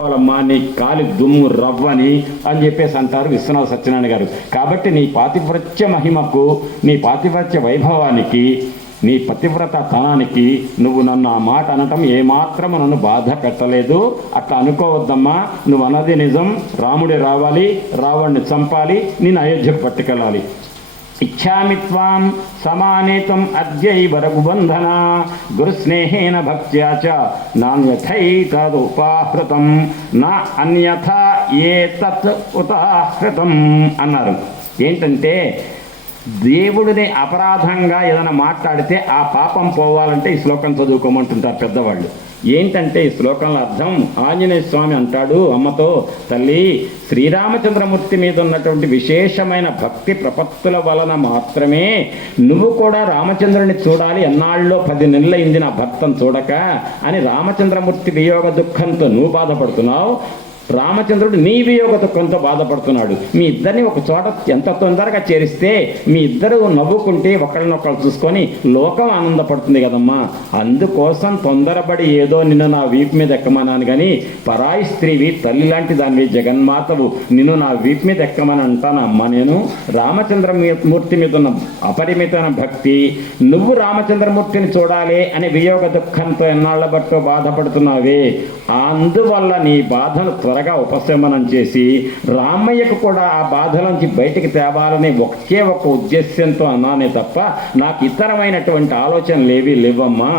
వాళ్ళమ్మా నీ కాలి దుమ్ము రవ్వని అని చెప్పేసి అంటారు విశ్వనాథ సత్యనారాయణ గారు. కాబట్టి నీ పాతివ్రత్య మహిమకు, నీ పాతివ్రత్య వైభవానికి, నీ పతివ్రత తనానికి నువ్వు నన్ను ఆ మాట అనటం ఏమాత్రం నన్ను బాధ పెట్టలేదు. అట్లా అనుకోవద్దమ్మా, నువ్వు అన్నది నిజం. రాముడి రావాలి, రావణ్ణి చంపాలి, నేను అయోధ్యకు పట్టుకెళ్ళాలి. ఇచ్చామి త్వాం సమానేతం అద్యైవ రఘుబంధన గురుస్నేహేన భక్త్యా చ నాన్యథైతదుపాహృతం నా అన్యథా ఏతత్ ఉదాహృతం అన్నారు. ఏంటంటే దేవుడిని అపరాధంగా ఏదైనా మాట్లాడితే ఆ పాపం పోవాలంటే ఈ శ్లోకం చదువుకోమంటుంటారు పెద్దవాళ్ళు. ఏంటంటే ఈ శ్లోకంలో అర్థం, ఆంజనేయ స్వామి అంటాడు అమ్మతో, తల్లి శ్రీరామచంద్రమూర్తి మీద ఉన్నటువంటి విశేషమైన భక్తి ప్రపత్తుల వలన మాత్రమే నువ్వు కూడా రామచంద్రుని చూడాలి, ఎన్నాళ్ళలో 10 నెలలైంది నా భక్తం చూడక అని రామచంద్రమూర్తి వియోగ దుఃఖంతో నువ్వు బాధపడుతున్నావు, రామచంద్రుడు నీ వియోగ దుఃఖంతో బాధపడుతున్నాడు. మీ ఇద్దరిని ఒక చోట ఎంత తొందరగా చేరిస్తే మీ ఇద్దరు నవ్వుకుంటే ఒకళ్ళనొకళ్ళు చూసుకొని లోకం ఆనందపడుతుంది కదమ్మా. అందుకోసం తొందరపడి ఏదో నిన్ను నా వీపు మీద ఎక్కమన్నాను కానీ పరాయి స్త్రీవి, తల్లి లాంటి దానివి, జగన్మాతవు, నిన్ను నా వీపు మీద ఎక్కమని అంటాను అమ్మ. నేను రామచంద్రమూర్తి మీద ఉన్న అపరిమితమైన భక్తి, నువ్వు రామచంద్రమూర్తిని చూడాలి అనే వియోగ దుఃఖంతో ఎన్నాళ్ల బట్టో బాధపడుతున్నావే, అందువల్ల నీ బాధను త్వరగా ఉపశమనం చేసి రామయ్యకు కూడా ఆ బాధలోంచి బయటికి తేవాలని ఒకే ఒక ఉద్దేశ్యంతో అన్నానే తప్ప నాకు ఇతరమైనటువంటి ఆలోచనలు ఏవీ లేవమ్మా,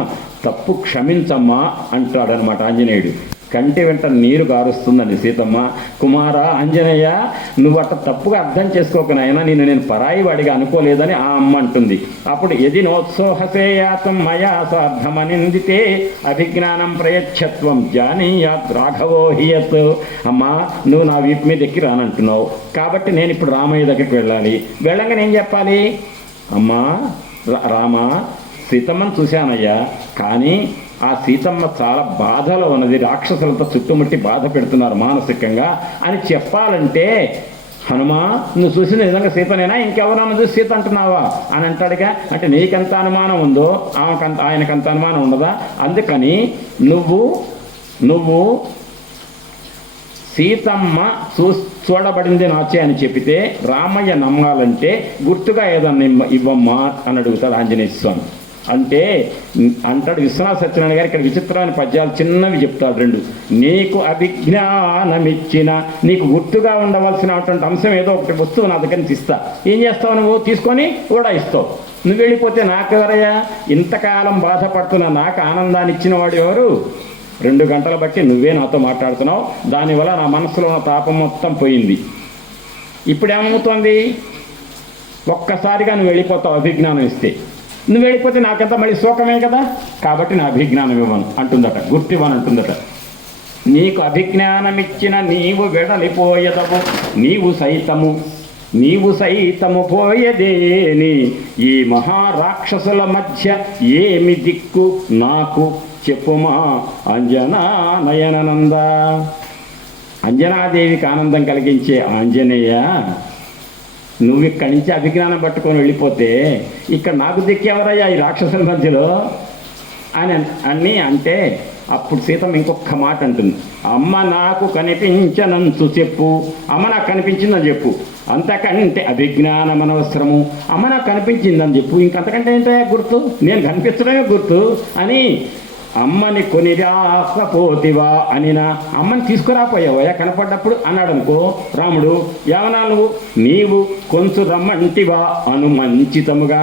తప్పు క్షమించమ్మా అంటాడనమాట ఆంజనేయుడు. కంటి వెంట నీరు గారుస్తుందండి సీతమ్మ. కుమార ఆంజనేయ, నువ్వు అట్లా తప్పుగా అర్థం చేసుకోకనైనా నేను పరాయి వాడిగా అనుకోలేదని ఆ అమ్మ అంటుంది. అప్పుడు ఎది నోత్సోహసేయాతం మయా సార్థమనిందితే అభిజ్ఞానం ప్రయచ్చత్వం జానీయాత్ రాఘవో హియత్. అమ్మా, నువ్వు నా వీపు మీద ఎక్కి రానంటున్నావు కాబట్టి నేను ఇప్పుడు రామయ్య దగ్గరికి వెళ్ళాలి. వెళ్ళంగా నేను చెప్పాలి, అమ్మా రామ, సీతమ్మను చూశానయ్యా, కానీ ఆ సీతమ్మ చాలా బాధలో ఉన్నది, రాక్షసులతో చుట్టుముట్టి బాధ పెడుతున్నారు మానసికంగా అని చెప్పాలంటే, హనుమా నువ్వు చూసిన నిజంగా సీతనేనా, ఇంకెవరన్నా చూసి సీత అంటున్నావా అని అంటాడుగా. అంటే నీకెంత అనుమానం ఉందో ఆయనకంత అనుమానం ఉండదా? అందుకని నువ్వు సీతమ్మ చూడబడింది నాచే అని చెప్పితే రామయ్య నమ్మాలంటే గుర్తుగా ఏదన్నా ఇవ్వమ్మా అని అడుగుతాడు ఆంజనేయ స్వామి. అంటే అంటాడు విశ్వనాథ సత్యనారాయణ గారు, ఇక్కడ విచిత్రమైన పద్యాలు చిన్నవి చెప్తాడు 2. నీకు అభిజ్ఞానమిచ్చిన, నీకు గుర్తుగా ఉండవలసినటువంటి అంశం ఏదో ఒకటి వస్తువు నా దగ్గర నుంచి ఇస్తా, ఏం చేస్తావు నువ్వు? తీసుకొని కూడా ఇస్తావు. నువ్వు వెళ్ళిపోతే నాకెవరయ్యా? ఇంతకాలం బాధపడుతున్న నాకు ఆనందాన్ని ఇచ్చిన వాడు ఎవరు? 2 గంటలు బట్టి నువ్వే నాతో మాట్లాడుతున్నావు, దానివల్ల నా మనసులో ఉన్న తాపం మొత్తం పోయింది. ఇప్పుడు ఏమవుతుంది? ఒక్కసారిగా నువ్వు వెళ్ళిపోతావు అభిజ్ఞానం ఇస్తే. నువ్వు వెళ్ళిపోతే నాకంతా మళ్ళీ శోకమే కదా, కాబట్టి నా అభిజ్ఞానం ఇవ్వను అంటుందట, గుర్తివ్వను అంటుందట. నీకు అభిజ్ఞానమిచ్చిన నీవు వెడలిపోయేదవు, నీవు సైతము పోయేదేని, ఈ మహారాక్షసుల మధ్య ఏమి దిక్కు నాకు చెప్పుమా అంజనా నయననంద. అంజనాదేవికి ఆనందం కలిగించే ఆంజనేయ, నువ్వు ఇక్కడి నుంచి అభిజ్ఞానం పట్టుకొని వెళ్ళిపోతే ఇక్కడ నాకు దిక్కెవరయ్యా ఈ రాక్షసుల మధ్యలో అని అంటే, అప్పుడు సీతమ్మ ఇంకొక మాట అంటుంది, అమ్మ నాకు కనిపించనంచు చెప్పు, అమ్మ నాకు కనిపించిందని చెప్పు, అంతకంటే అభిజ్ఞానం అనవసరము, అమ్మ నాకు కనిపించిందని చెప్పు, ఇంకంతకంటే ఏంటో గుర్తు, నేను కనిపించడమే గుర్తు అని అమ్మని కొనిరాకపోతివా అనినా, అమ్మని తీసుకురాపోయావా కనపడ్డప్పుడు అన్నాడు అనుకో రాముడు. ఏమన్నా నీవు కొంచెం రమ్మంటివా అను మంచితముగా,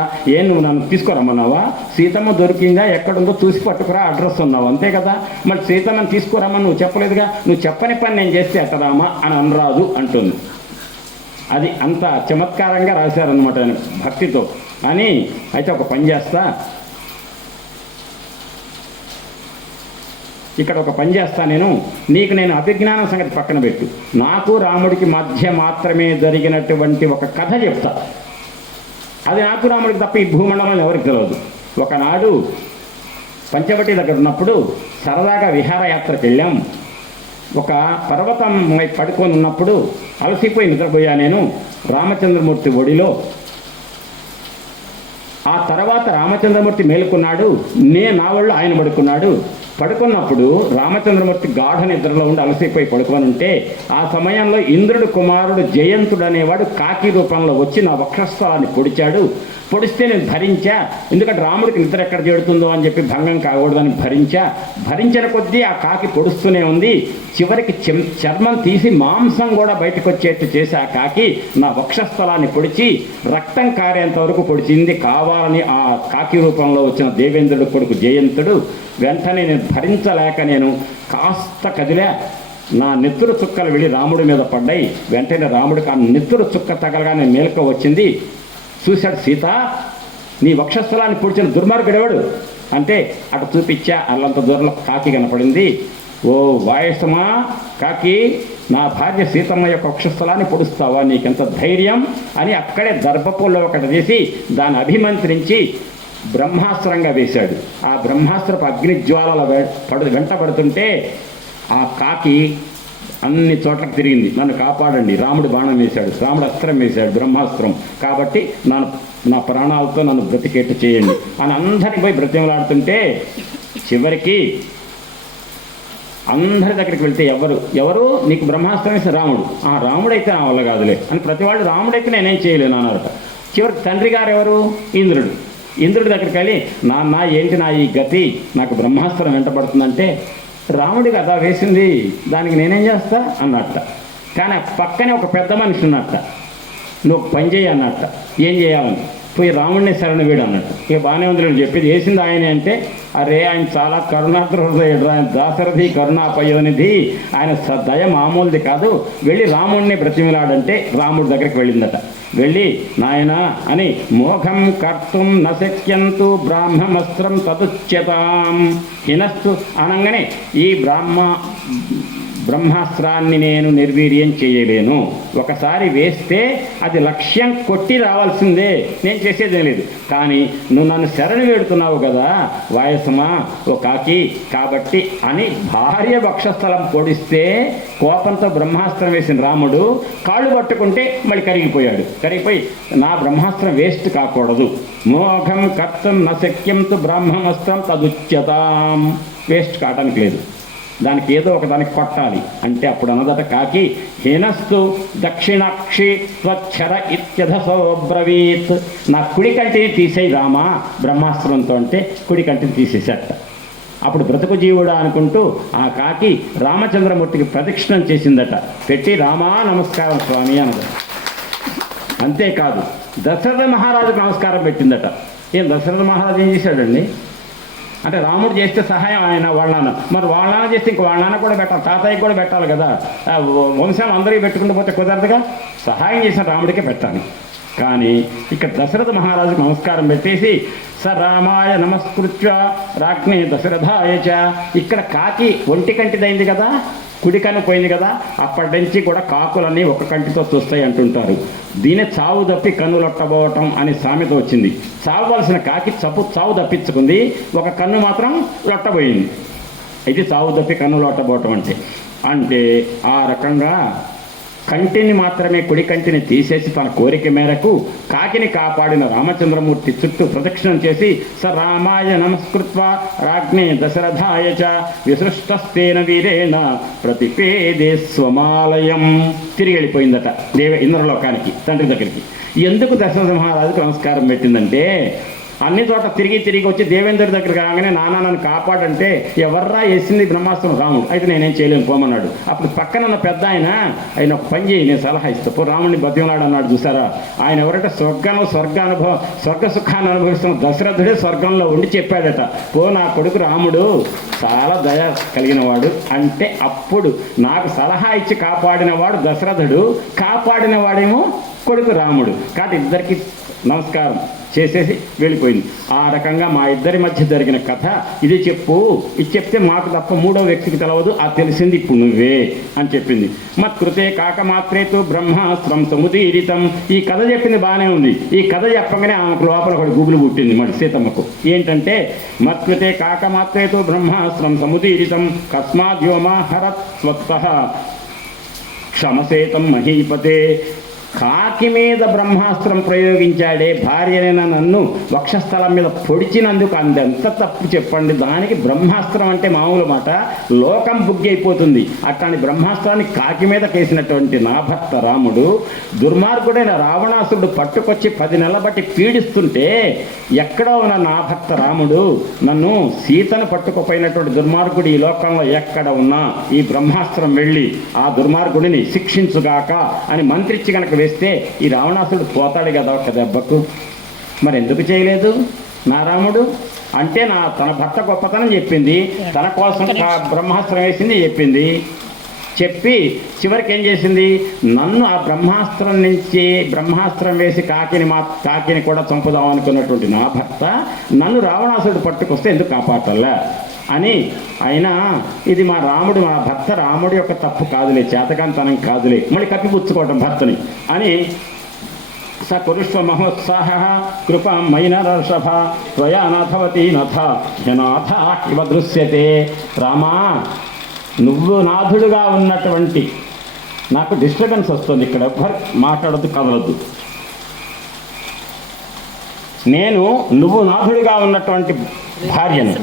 నువ్వు నన్ను తీసుకురమ్మన్నావా? సీతమ్మ దొరికిందా, ఎక్కడుందో చూసి పట్టుకురా, అడ్రస్ ఉన్నావు, అంతే కదా. మరి సీతమ్మని తీసుకురమ్మని నువ్వు చెప్పలేదుగా, నువ్వు చెప్పని పని నేను చేస్తే ఎట్టరామా అని అనరాదు అంటుంది. అది అంత చమత్కారంగా రాశారనమాట ఆయన భక్తితో అని. అయితే ఒక పని చేస్తా, ఇక్కడ ఒక పని చేస్తా, నేను అభిజ్ఞానం సంగతి పక్కన పెట్టు, నాకు రాముడికి మధ్య మాత్రమే జరిగినటువంటి ఒక కథ చెప్తా. అది నాకు రాముడికి తప్ప ఈ భూమండలంలో ఎవరికి తెలియదు. ఒకనాడు పంచవటి దగ్గర ఉన్నప్పుడు సరదాగా విహారయాత్రకు వెళ్ళాం. ఒక పర్వతం పడుకొని ఉన్నప్పుడు అలసిపోయి నిద్రపోయా నేను రామచంద్రమూర్తి ఒడిలో. ఆ తర్వాత రామచంద్రమూర్తి మేలుకున్నాడు, నా ఒళ్ళు ఆయన పడుకున్నాడు. పడుకున్నప్పుడు రామచంద్రమూర్తి గాఢ నిద్రలో ఉండి అలసిపోయి పడుకొని ఉంటే ఆ సమయంలో ఇంద్రుడు కుమారుడు జయంతుడు అనేవాడు కాకి రూపంలో వచ్చి నా వక్షస్థలాన్ని పొడిచాడు. పొడిస్తే నేను భరించా, ఎందుకంటే రాముడికి నిద్ర ఎక్కడ చేడుతుందో అని చెప్పి భంగం కాకూడదని భరించిన కొద్దీ ఆ కాకి పొడుస్తూనే ఉంది. చివరికి చర్మం తీసి మాంసం కూడా బయటకు వచ్చేట్టు చేసి ఆ కాకి నా వక్షస్థలాన్ని పొడిచి రక్తం కారేంత వరకు పొడిచింది. కావాలని ఆ కాకి రూపంలో వచ్చిన దేవేంద్రుడు కొడుకు జయంతుడు వెంటనే నేను భరించలేక నేను కాస్త కదిలా. నా నెత్తురు చుక్కలు వెళ్ళి రాముడి మీద పడ్డాయి. వెంటనే రాముడికి ఆ నెత్తురు చుక్క తగలగానే మేలుక వచ్చింది. చూశాడు, సీత నీ వక్షస్థలాన్ని పొడిచిన దుర్మార్గుడెవడు అంటే అటు చూపించా. అల్లంత దూరంలో కాకి కనపడింది. ఓ వాయసమా కాకి, నా భార్య సీతమ్మ యొక్క వక్షస్థలాన్ని పొడుస్తావా, నీకెంత ధైర్యం అని అక్కడే దర్భపుల్లో ఒకటి చేసి దాన్ని అభిమంత్రించి బ్రహ్మాస్త్రంగా వేశాడు. ఆ బ్రహ్మాస్త్రపు అగ్నిజ్వాలల వెంటబడుతుంటే ఆ కాకి అన్ని చోట్లకు తిరిగింది. నన్ను కాపాడండి, రాముడు బాణం వేశాడు, రాముడు అస్త్రం వేశాడు, బ్రహ్మాస్త్రం, కాబట్టి నా ప్రాణాలతో నన్ను బ్రతికేట్టు చేయండి అని అందరిని పోయి బ్రతిమలాడుతుంటే చివరికి అందరి దగ్గరికి వెళ్తే ఎవరు నీకు బ్రహ్మాస్త్రం వేసిన రాముడు. ఆ రాముడైతే నా వల్ల కాదులే అని ప్రతి వాళ్ళు రాముడైతే నేనేం చేయలేను అన్నారట. చివరికి తండ్రి గారు ఎవరు? ఇంద్రుడి దగ్గరికి వెళ్ళి నాన్న ఏంటి నా ఈ గతి, నాకు బ్రహ్మాస్త్రం వెంటబడుతుందంటే రాముడి కదా వేసింది, దానికి నేనేం చేస్తా అన్నట్ట. కానీ పక్కనే ఒక పెద్ద మనిషి ఉన్నట్ట. నువ్వు పని చేయి అన్నట్ట. ఏం చేయాలని పోయి రాముడిని శరణ వీడు అన్నట్టు. ఇక బాగానే ఉంది నేను చెప్పేది, వేసింది ఆయనే అంటే అరే ఆయన చాలా కరుణాద్ర హృదయుడు, ఆయన దాశరథి కరుణాపయోనిధి, ఆయన దయ మామూలుది కాదు, వెళ్ళి రాముడిని బ్రతిమిలాడంటే రాముడి దగ్గరికి వెళ్ళిందట. వెళ్ళి నాయన అని మోఘం కర్తుం నశక్యంతు బ్రాహ్మమస్త్రం తదుచ్యతాం హినస్తు అనగానే ఈ బ్రహ్మాస్త్రాన్ని నేను నిర్వీర్యం చేయలేను, ఒకసారి వేస్తే అది లక్ష్యం కొట్టి రావాల్సిందే, నేను చేసేదేం లేదు. కానీ నువ్వు నన్ను శరణు వేడుతున్నావు కదా వాయసమా ఓ కాకి, కాబట్టి అని భార్య వక్షస్థలం పొడిస్తే కోపంతో బ్రహ్మాస్త్రం వేసిన రాముడు కాళ్ళు పట్టుకుంటే మళ్ళీ కరిగిపోయి నా బ్రహ్మాస్త్రం వేస్ట్ కాకూడదు, మోఘం కర్తం నశక్యంతు బ్రాహ్మమస్త్రం తదుచ్యతాం, వేస్ట్ కావటానికి లేదు, దానికి ఏదో ఒక దానికి కొట్టాలి అంటే అప్పుడు అన్నదట కాకి హీనస్తు దక్షిణాక్షి స్వచ్ఛర ఇత్యధసోబ్రవీత్, నా కుడి కంటిని తీసేయి రామా బ్రహ్మాస్త్రంతో అంటే కుడి కంటిని తీసేసేట. అప్పుడు బ్రతుకు జీవుడా అనుకుంటూ ఆ కాకి రామచంద్రమూర్తికి ప్రదక్షిణం చేసిందట, పెట్టి రామా నమస్కారం స్వామి అన్నదట. అంతేకాదు దశరథ మహారాజుకు నమస్కారం పెట్టిందట. ఏం దశరథ మహారాజు ఏం చేశాడండి అంటే రాముడు చేస్తే సహాయం ఆయన వాళ్ళ నాన్న, మరి వాళ్ళ నాన్న చేస్తే ఇంక వాళ్ళ నాన్న కూడా పెట్టాలి, తాతయ్యకి కూడా పెట్టాలి కదా, వంశాలు అందరికీ పెట్టుకుంటూ పోతే కుదరదుగా, సహాయం చేసిన రాముడికే పెట్టాలి. కానీ ఇక్కడ దశరథ మహారాజుకు నమస్కారం పెట్టేసి స రామాయ నమస్కృత్య రాజ్ఞే దశరథాయ చ, ఇక్కడ కాకి ఒంటి కంటిదైంది కదా, కుడి కన్ను పోయింది కదా, అప్పటి నుంచి కూడా కాకులన్నీ ఒక కంటితో చూస్తాయి అంటుంటారు. దీనే చావు తప్పి కన్నులొట్టబోవటం అనే సామెత వచ్చింది. చావవలసిన కాకి చావు తప్పించుకుంది, ఒక కన్ను మాత్రం లొట్టబోయింది. ఇది చావు తప్పి కన్ను లొట్టబోవటం అంటే ఆ రకంగా కంటిని మాత్రమే కుడి కంటిని తీసేసి తన కోరిక మేరకు కాకిని కాపాడిన రామచంద్రమూర్తి చుట్టూ ప్రదక్షిణం చేసి స రామాయ నమస్కృత్వ రాజ్ఞే దశరథాయ చ విసృష్టస్తేన వీరేణ ప్రతిపేదే స్వమాలయం, తిరిగి వెళ్ళిపోయిందట ఇంద్రలోకానికి తండ్రి దగ్గరికి. ఎందుకు దశరథ మహారాజుకు నమస్కారం పెట్టిందంటే అన్ని చోట్ల తిరిగి వచ్చి దేవేంద్రుడి దగ్గరికి రాగానే నాన్న నన్ను కాపాడంటే ఎవర్రా వేసింది బ్రహ్మాస్త్రం రాముడు, అయితే నేనేం చేయలేను పోమన్నాడు. అప్పుడు పక్కన ఉన్న పెద్ద ఆయన ఒక పని చేయి నేను సలహా ఇస్తా పో రాముడిని బతిమలాడు అన్నాడు. చూసారా, ఆయన ఎవరంటే స్వర్గ సుఖాన్ని అనుభవిస్తున్న దశరథుడే స్వర్గంలో ఉండి చెప్పాడట, పో నా కొడుకు రాముడు చాలా దయ కలిగిన వాడు అంటే, అప్పుడు నాకు సలహా ఇచ్చి కాపాడినవాడు దశరథుడు, కాపాడిన వాడేమో కొడుకు రాముడు. కాబట్టి ఇద్దరికి నమస్కారం చేసేసి వెళ్ళిపోయింది. ఆ రకంగా మా ఇద్దరి మధ్య జరిగిన కథ ఇది చెప్తే మాకు తప్ప మూడో వ్యక్తికి తెలవదు, అది తెలిసింది ఇప్పుడు నువ్వే అని చెప్పింది. మత్కృతే కాకమాత్రేతు బ్రహ్మాస్త్రం సముదీరితం, ఈ కథ చెప్పింది బాగానే ఉంది. ఈ కథ చెప్పగానే ఆమెకు లోపల ఒకటి గుబులు పుట్టింది మళ్ళీ సీతమ్మకు. ఏంటంటే మత్కృతే కాకమాత్రేతు బ్రహ్మాస్త్రం సముదీరితం కస్మాద్యోమా హరత్ స్వత్తః క్షమసేతం మహీపతే, కాకి కాకి మీద బ్రహ్మాస్త్రం ప్రయోగించాడే, భార్యనైనా నన్ను వక్షస్థలం మీద పొడిచినందుకు అంత తప్పు చెప్పండి. దానికి బ్రహ్మాస్త్రం అంటే మామూలు మాట, లోకం బుగ్గి అయిపోతుంది. అట్లాంటి బ్రహ్మాస్త్రాన్ని కాకి మీద కేసినటువంటి నా భర్త రాముడు, దుర్మార్గుడైన రావణాసురుడు పట్టుకొచ్చి 10 నెలల బట్టి పీడిస్తుంటే ఎక్కడో ఉన్న నా భర్త రాముడు నన్ను సీతను పట్టుకుపోయినటువంటి దుర్మార్గుడు ఈ లోకంలో ఎక్కడ ఉన్నా ఈ బ్రహ్మాస్త్రం వెళ్ళి ఆ దుర్మార్గుడిని శిక్షించుగాక అని మంత్రిచ్చి కనుక వేస్తే ఈ రావణాసురుడు పోతాడు కదా ఒక దెబ్బకు. మరి ఎందుకు చేయలేదు నా రాముడు? అంటే తన భర్త గొప్పతనం చెప్పింది, తన కోసం బ్రహ్మాస్త్రం వేసింది చెప్పింది. చెప్పి చివరికి ఏం చేసింది, నన్ను ఆ బ్రహ్మాస్త్రం నుంచి బ్రహ్మాస్త్రం వేసి కాకిని కూడా చంపుదాం అనుకున్నటువంటి నా భర్త నన్ను రావణాసురుడు పట్టుకొస్తే ఎందుకు కాపాడటల్లా అని. అయినా ఇది మా భర్త రాముడి యొక్క తప్పు కాదులే, చేతకాంతనం కాదులే, మళ్ళీ కప్పిపుచ్చుకోవటం భర్తని అని. స కురుష్వ మహోత్సాహ కృపం మైనరషభ త్వయా నాథవతి నథ యనాథ ఇవ దృశ్యతే. రామా, నువ్వు నాథుడుగా ఉన్నటువంటి, నాకు డిస్టర్బెన్స్ వస్తుంది ఇక్కడ, ఎవ్వరు మాట్లాడద్దు, కదలద్దు. నువ్వు నాథుడిగా ఉన్నటువంటి భార్యను,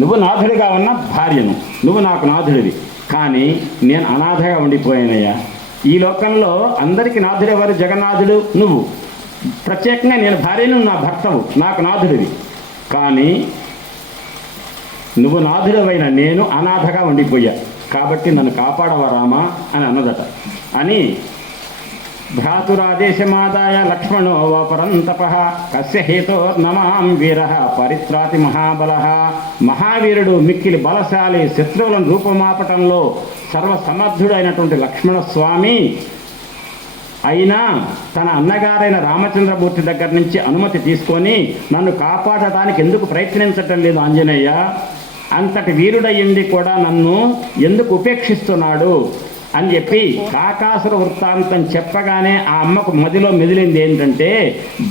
నువ్వు నాథుడిగా ఉన్న భార్యను, నువ్వు నాకు నాథుడివి. కానీ నేను అనాథగా ఉండిపోయానయ్యా. ఈ లోకంలో అందరికీ నాథుడు ఎవరు? జగన్నాథుడు నువ్వు. ప్రత్యేకంగా నేను భార్యను, నా భర్తవు, నాకు నాథుడివి. కానీ నువ్వు నాథుడవైన నేను అనాథగా ఉండిపోయా, కాబట్టి నన్ను కాపాడవా రామా అని అన్నదట. అని భ్రాతురాదేశమాదాయ లక్ష్మణో వాపరంతప కస్య హేతోర్నమాం వీర పరిత్రాతి మహాబల. మహావీరుడు, మిక్కిలి బలశాలి, శత్రువులను రూపమాపటంలో సర్వసమర్థుడైనటువంటి లక్ష్మణస్వామి అయినా తన అన్నగారైన రామచంద్రమూర్తి దగ్గర నుంచి అనుమతి తీసుకొని నన్ను కాపాడటానికి ఎందుకు ప్రయత్నించటం లేదు ఆంజనేయ? అంతటి వీరుడయ్యింది కూడా నన్ను ఎందుకు ఉపేక్షిస్తున్నాడు అని చెప్పి కాకాసుర వృత్తాంతం చెప్పగానే ఆ అమ్మకు మదిలో మెదిలింది ఏంటంటే,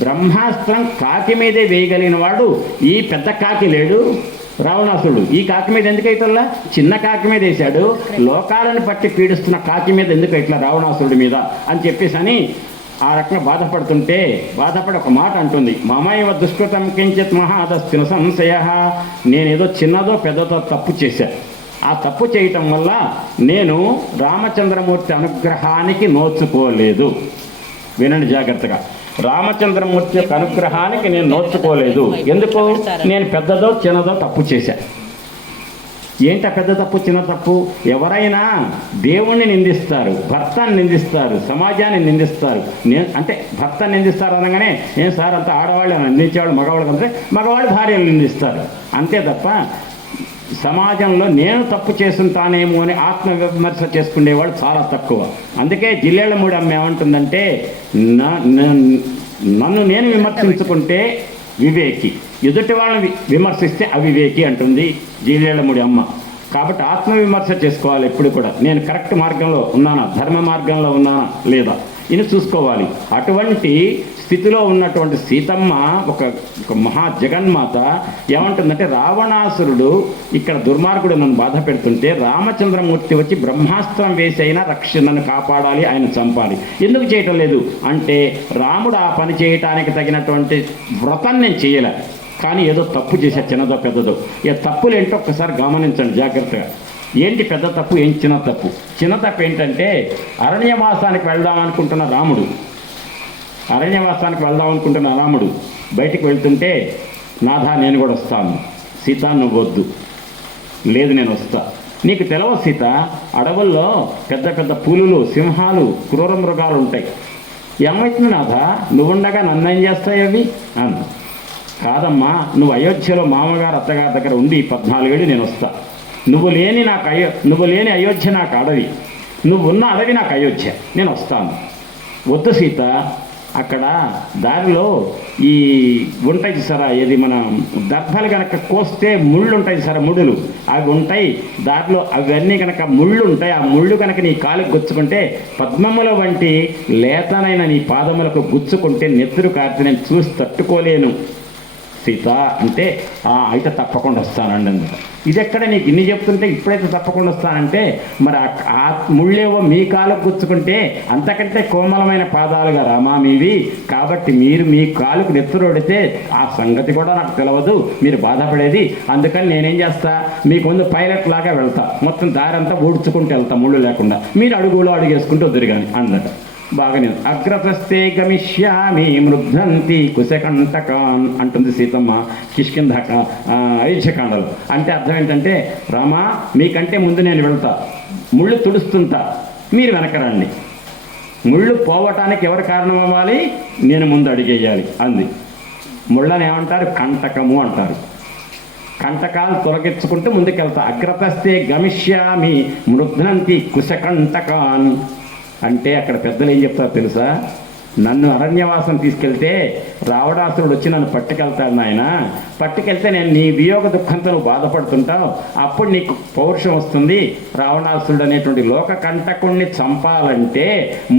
బ్రహ్మాస్త్రం కాకి మీదే వేయగలిగిన వాడు ఈ పెద్ద కాకి లేడు రావణాసురుడు. ఈ కాకి మీద ఎందుకు అయితల్లా? చిన్న కాకి మీద వేశాడు. లోకాలను పట్టి పీడిస్తున్న కాకి మీద ఎందుకు ఇట్లా రావణాసురుడి మీద అని చెప్పేసి అని ఆ రకంగా బాధపడి ఒక మాట అంటుంది, మమైవ దుష్కృతం కించిత్ మహాదస్తిన సంశయ. నేనేదో చిన్నదో పెద్దదో తప్పు చేశాను. ఆ తప్పు చేయటం వల్ల నేను రామచంద్రమూర్తి అనుగ్రహానికి నోచుకోలేదు. వినండి జాగ్రత్తగా, రామచంద్రమూర్తి యొక్క అనుగ్రహానికి నేను నోచుకోలేదు. ఎందుకు? నేను పెద్దదో చిన్నదో తప్పు చేశాను. ఏంట పెద్ద తప్పు చిన్న తప్పు? ఎవరైనా దేవుణ్ణి నిందిస్తారు, భర్తని నిందిస్తారు, సమాజాన్ని నిందిస్తారు. అంటే భర్తని నిందిస్తారు అనగానే నేను సార్ అంతా ఆడవాళ్ళు నిందించేవాళ్ళు మగవాళ్ళు కంటే మగవాళ్ళు భార్యలు నిందిస్తారు అంతే తప్ప, సమాజంలో నేను తప్పు చేస్తుంటానేమో అని ఆత్మవిమర్శ చేసుకునేవాళ్ళు చాలా తక్కువ. అందుకే జిల్లేళ్ళమూడి అమ్మ ఏమంటుందంటే, నన్ను నేను విమర్శించుకుంటే వివేకి, ఎదుటి వాళ్ళని విమర్శిస్తే అవివేకి అంటుంది జిల్లేళ్ళమూడి అమ్మ. కాబట్టి ఆత్మవిమర్శ చేసుకోవాలి ఎప్పుడు కూడా. నేను కరెక్ట్ మార్గంలో ఉన్నానా, ధర్మ మార్గంలో ఉన్నానా లేదా ఇది చూసుకోవాలి. అటువంటి స్థితిలో ఉన్నటువంటి సీతమ్మ ఒక మహా జగన్మాత ఏమంటుందంటే, రావణాసురుడు ఇక్కడ దుర్మార్గుడు నన్ను బాధ పెడుతుంటే రామచంద్రమూర్తి వచ్చి బ్రహ్మాస్త్రం వేసి అయినా నన్ను కాపాడాలి, ఆయన చంపాలి. ఎందుకు చేయటం లేదు అంటే, రాముడు ఆ పని చేయటానికి తగినటువంటి వ్రతం నేను చేయలే, కానీ ఏదో తప్పు చేశా, చిన్నదో పెద్దదో. ఏ తప్పులు ఏంటో ఒక్కసారి గమనించండి జాగ్రత్తగా. ఏంటి పెద్ద తప్పు, ఏం చిన్న తప్పు? చిన్న తప్పు ఏంటంటే, అరణ్యవాసానికి వెళ్దామనుకుంటున్న రాముడు బయటికి వెళ్తుంటే, నాథా నేను కూడా వస్తాను, సీత నువ్వు వద్దు, లేదు నేను వస్తా. నీకు తెలవ సీత, అడవుల్లో పెద్ద పెద్ద పులులు, సింహాలు, క్రూర మృగాలు ఉంటాయి. ఏమవుతుంది నాథా, నువ్వుండగా నన్ను ఏం చేస్తాయి అవి అన్న. కాదమ్మా, నువ్వు అయోధ్యలో మామగారు అత్తగారి దగ్గర ఉండి 14 ఏళ్ళు నేను వస్తా. నువ్వు లేని అయోధ్య నాకు అడవి, నువ్వున్న అడవి నాకు అయోధ్య, నేను వస్తాను. వద్దు సీత, అక్కడ దారిలో ఈ ఉంటాయి సరా, ఏది మన దర్భలు కనుక కోస్తే ముళ్ళు ఉంటాయి సరే, ముడులు అవి ఉంటాయి దారిలో, అవన్నీ కనుక ముళ్ళు ఉంటాయి. ఆ ముళ్ళు కనుక నీ కాలుకు గుచ్చుకుంటే, పద్మముల వంటి లేతనైన నీ పాదములకు గుచ్చుకుంటే నెత్తురు కార్చి నేను చూసి తట్టుకోలేను సీత అంటే అయితే తప్పకుండా వస్తానండి అందుకు. ఇది ఎక్కడ నీకు ఇన్ని చెప్తుంటే ఇప్పుడైతే తప్పకుండా వస్తానంటే మరి ఆ ముళ్ళేవో మీ కాలకు గుచ్చుకుంటే అంతకంటే కోమలమైన పాదాలుగా రామా మీవి, కాబట్టి మీరు మీ కాలుకు నెత్తురోడితే ఆ సంగతి కూడా నాకు తెలియదు, మీరు బాధపడేది. అందుకని నేనేం చేస్తా, మీకు ముందు పైలట్ లాగా వెళ్తా, మొత్తం దారంతా ఊడ్చుకుంటూ వెళ్తా ముళ్ళు లేకుండా, మీరు అడుగులో అడుగేసుకుంటూ వద్దురుగాని అందట. బాగానే అగ్రతస్తే గమిష్యామి మృద్ధంతి కుశకంటకాన్ అంటుంది సీతమ్మ కిష్కింధ అయోధ్యకాండలు. అంటే అర్థం ఏంటంటే, రామా మీకంటే ముందు నేను వెళ్తా, ముళ్ళు తుడుస్తుంటా, మీరు వెనకరండి. ముళ్ళు పోవటానికి ఎవరు కారణం అవ్వాలి, నేను ముందు అడిగేయాలి అంది. ముళ్ళని ఏమంటారు, కంటకము అంటారు. కంటకాలు తొలగించుకుంటూ ముందుకెళ్తా. అగ్రతస్తే గమిష్యామి మృద్ధంతి కుశకంటకాన్ అంటే అక్కడ పెద్దలు ఏం చెప్తారు తెలుసా, నన్ను అరణ్యవాసం తీసుకెళ్తే రావణాసురుడు వచ్చి నన్ను పట్టుకెళ్తాడు నాయన, పట్టుకెళ్తే నేను నీ వియోగ దుఃఖంతో నువ్వు బాధపడుతుంటావు, అప్పుడు నీకు పౌరుషం వస్తుంది. రావణాసురుడు అనేటువంటి లోక కంటకుడిని చంపాలంటే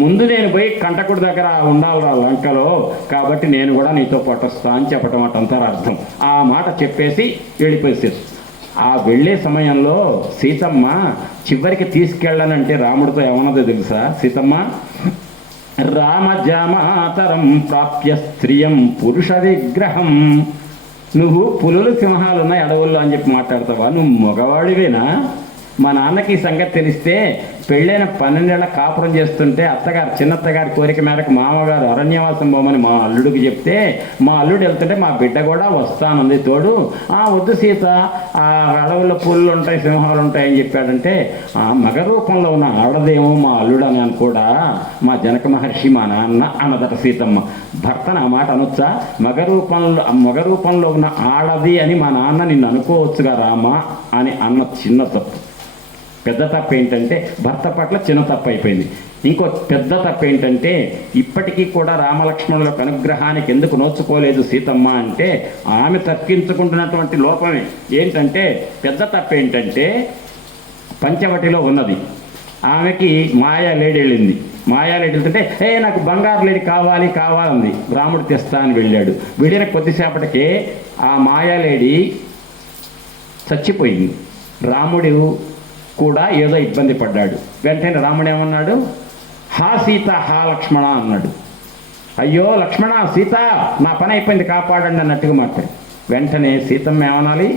ముందు నేను పోయి కంటకుడి దగ్గర ఉండాలి రా లంకలో, కాబట్టి నేను కూడా నీతో పాటు వస్తా అని చెప్పటం అటంతా అర్థం. ఆ మాట చెప్పేసి వెళ్ళిపోయేసారు. ఆ వెళ్ళే సమయంలో సీతమ్మ చివరికి తీసుకెళ్ళానంటే రాముడితో ఏమన్నదో తెలుసా సీతమ్మ, రామజామాతరం ప్రాప్య స్త్రియం పురుష విగ్రహం. నువ్వు పులులు సింహాలున్న అడవుల్లో అని చెప్పి మాట్లాడతావా, నువ్వు మగవాడివేనా? మా నాన్నకి ఈ సంగతి తెలిస్తే పెళ్ళైన 12 ఏళ్ల కాపురం చేస్తుంటే అత్తగారు చిన్నత్తగారి కోరిక మేరకు మామగారు అరణ్యవాసం పోమని మా అల్లుడికి చెప్తే, మా అల్లుడు వెళ్తుంటే మా బిడ్డ కూడా వస్తానుంది తోడు. వద్దు సీత, ఆ అడవుల్లో పుల్లు ఉంటాయి సింహాలు ఉంటాయి అని చెప్పాడంటే, మగ రూపంలో ఉన్న ఆడదేమో మా అల్లుడు అని కూడా మా జనక మహర్షి మా నాన్న అన్నదట సీతమ్మ. భర్తను ఆ మాట అనొచ్చా? మగ రూపంలో ఉన్న ఆడది అని మా నాన్న నిన్ను అనుకోవచ్చుగా రామా అని అన్న చిన్న తప్పు. పెద్ద తప్పు ఏంటంటే భర్త పట్ల చిన్న తప్పు అయిపోయింది. ఇంకో పెద్ద తప్పు ఏంటంటే ఇప్పటికీ కూడా రామలక్ష్మణులకు అనుగ్రహానికి ఎందుకు నోచుకోలేదు సీతమ్మ అంటే ఆమె తప్పించుకుంటున్నటువంటి లోపమే. ఏంటంటే పెద్ద తప్పు ఏంటంటే పంచవటిలో ఉన్నది, ఆమెకి మాయా లేడీ వెళ్ళింది. మాయా లేడీ వెళ్తుంటే నాకు బంగారు లేడీ కావాలంది. రాముడు తెస్తా అని వెళ్ళాడు. వెళ్ళిన కొద్దిసేపటికే ఆ మాయా లేడీ చచ్చిపోయింది. రాముడు కూడా ఏదో ఇబ్బంది పడ్డాడు. వెంటనే రాముడు ఏమన్నాడు, హా సీత హా లక్ష్మణ అన్నాడు. అయ్యో లక్ష్మణ సీత నా పని అయిపోయింది కాపాడండి అన్నట్టుగా మాట్లాడు. వెంటనే సీతమ్మ ఏమనాలి,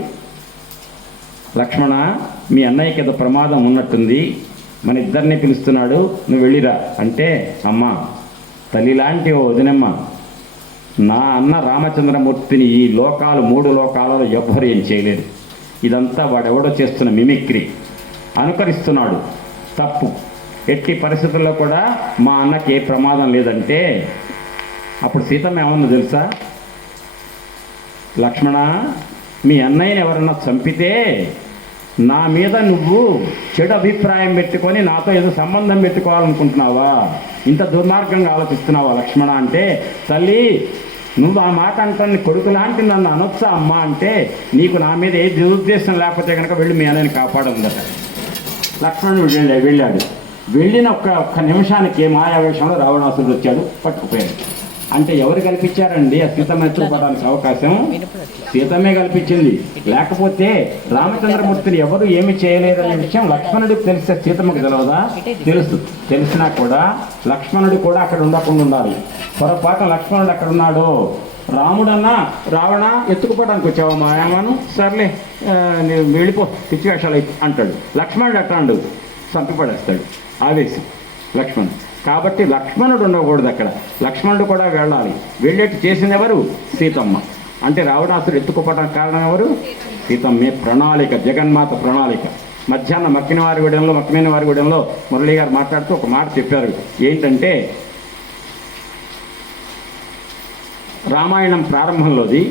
లక్ష్మణ మీ అన్నయ్యకి ఏదో ప్రమాదం ఉన్నట్టుంది, మన ఇద్దరిని పిలుస్తున్నాడు, నువ్వు వెళ్ళిరా అంటే, అమ్మా తల్లి లాంటి ఓ వదినమ్మ, నా అన్న రామచంద్రమూర్తిని ఈ లోకాలు 3 లోకాలలో ఎవ్వరు ఏం చేయలేరు. ఇదంతా వాడెవడో చేస్తున్న మిమిక్రీ, అనుకరిస్తున్నాడు, తప్పు. ఎట్టి పరిస్థితుల్లో కూడా మా అన్నకి ఏ ప్రమాదం లేదంటే అప్పుడు సీతమ్మ ఏమన్నా తెలుసా, లక్ష్మణ మీ అన్నయ్యని ఎవరన్నా చంపితే నా మీద నువ్వు చెడు అభిప్రాయం పెట్టుకొని నాతో ఏదో సంబంధం పెట్టుకోవాలనుకుంటున్నావా, ఇంత దుర్మార్గంగా ఆలోచిస్తున్నావా లక్ష్మణ అంటే, తల్లి నువ్వు ఆ మాట అంటాన్ని కొడుకు లాంటి నన్ను అనొచ్చా అమ్మా అంటే, నీకు నా మీద ఏ దురుద్దేశం లేకపోతే కనుక వెళ్ళి మీ అన్నయ్యని కాపాడుందట. లక్ష్మణుడు వెళ్ళాడు. వెళ్ళిన ఒక్క నిమిషానికి మాయావేషంలో రావణాసురుడు వచ్చాడు, పట్టుకుపోయాడు. అంటే ఎవరు కల్పించారండి ఆ సీతమ్మ ఎత్తుకోవడానికి అవకాశం? సీతమ్మే కల్పించింది. లేకపోతే రామచంద్రమూర్తిని ఎవరు ఏమి చేయలేదనే విషయం లక్ష్మణుడికి తెలిస్తే సీతమ్మకు తెలియదా? తెలిసినా కూడా లక్ష్మణుడు కూడా అక్కడ ఉండకుండా ఉండాలి. పొరపాటు లక్ష్మణుడు అక్కడ ఉన్నాడు, రాముడన్నా రావణ ఎత్తుకుపోవడానికి వచ్చావా మాయామను, సర్లే నేను వెళ్ళిపో పిచ్చి వేషాలు అంటాడు. లక్ష్మణుడు అట్టాడు, చంపిపడేస్తాడు ఆవేశం లక్ష్మణుడు. కాబట్టి లక్ష్మణుడు ఉండకూడదు అక్కడ, లక్ష్మణుడు కూడా వెళ్ళాలి. వెళ్ళేట్టు చేసింది ఎవరు? సీతమ్మ. అంటే రావణాసురుడు ఎత్తుకుపోవడానికి కారణం ఎవరు? సీతమ్మే. ప్రణాళిక, జగన్మాత ప్రణాళిక. మధ్యాహ్నం మక్కిన వారిగూడెంలో మురళీ గారు మాట్లాడుతూ ఒక మాట చెప్పారు. ఏంటంటే రామాయణం ప్రారంభంలోది,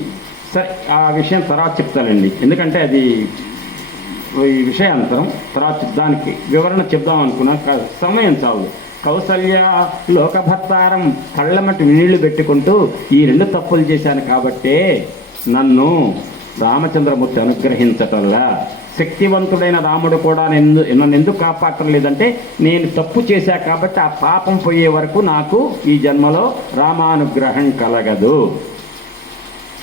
సరే ఆ విషయం తర్వాత చెప్తానండి, ఎందుకంటే అది ఈ విషయాంతరం. తర్వాత దానికి వివరణ చెప్దాం అనుకున్నాను, సమయం చాలు. కౌసల్య లోకభర్తారం కళ్ళమటి నీళ్లు పెట్టుకుంటూ ఈ 2 తప్పులు చేశాను కాబట్టే నన్ను రామచంద్రమూర్తి అనుగ్రహించటంలా, శక్తివంతుడైన రాముడు కూడా నన్ను ఎందుకు కాపాడటం లేదంటే నేను తప్పు చేశా కాబట్టి ఆ పాపం పోయే వరకు నాకు ఈ జన్మలో రామానుగ్రహం కలగదు.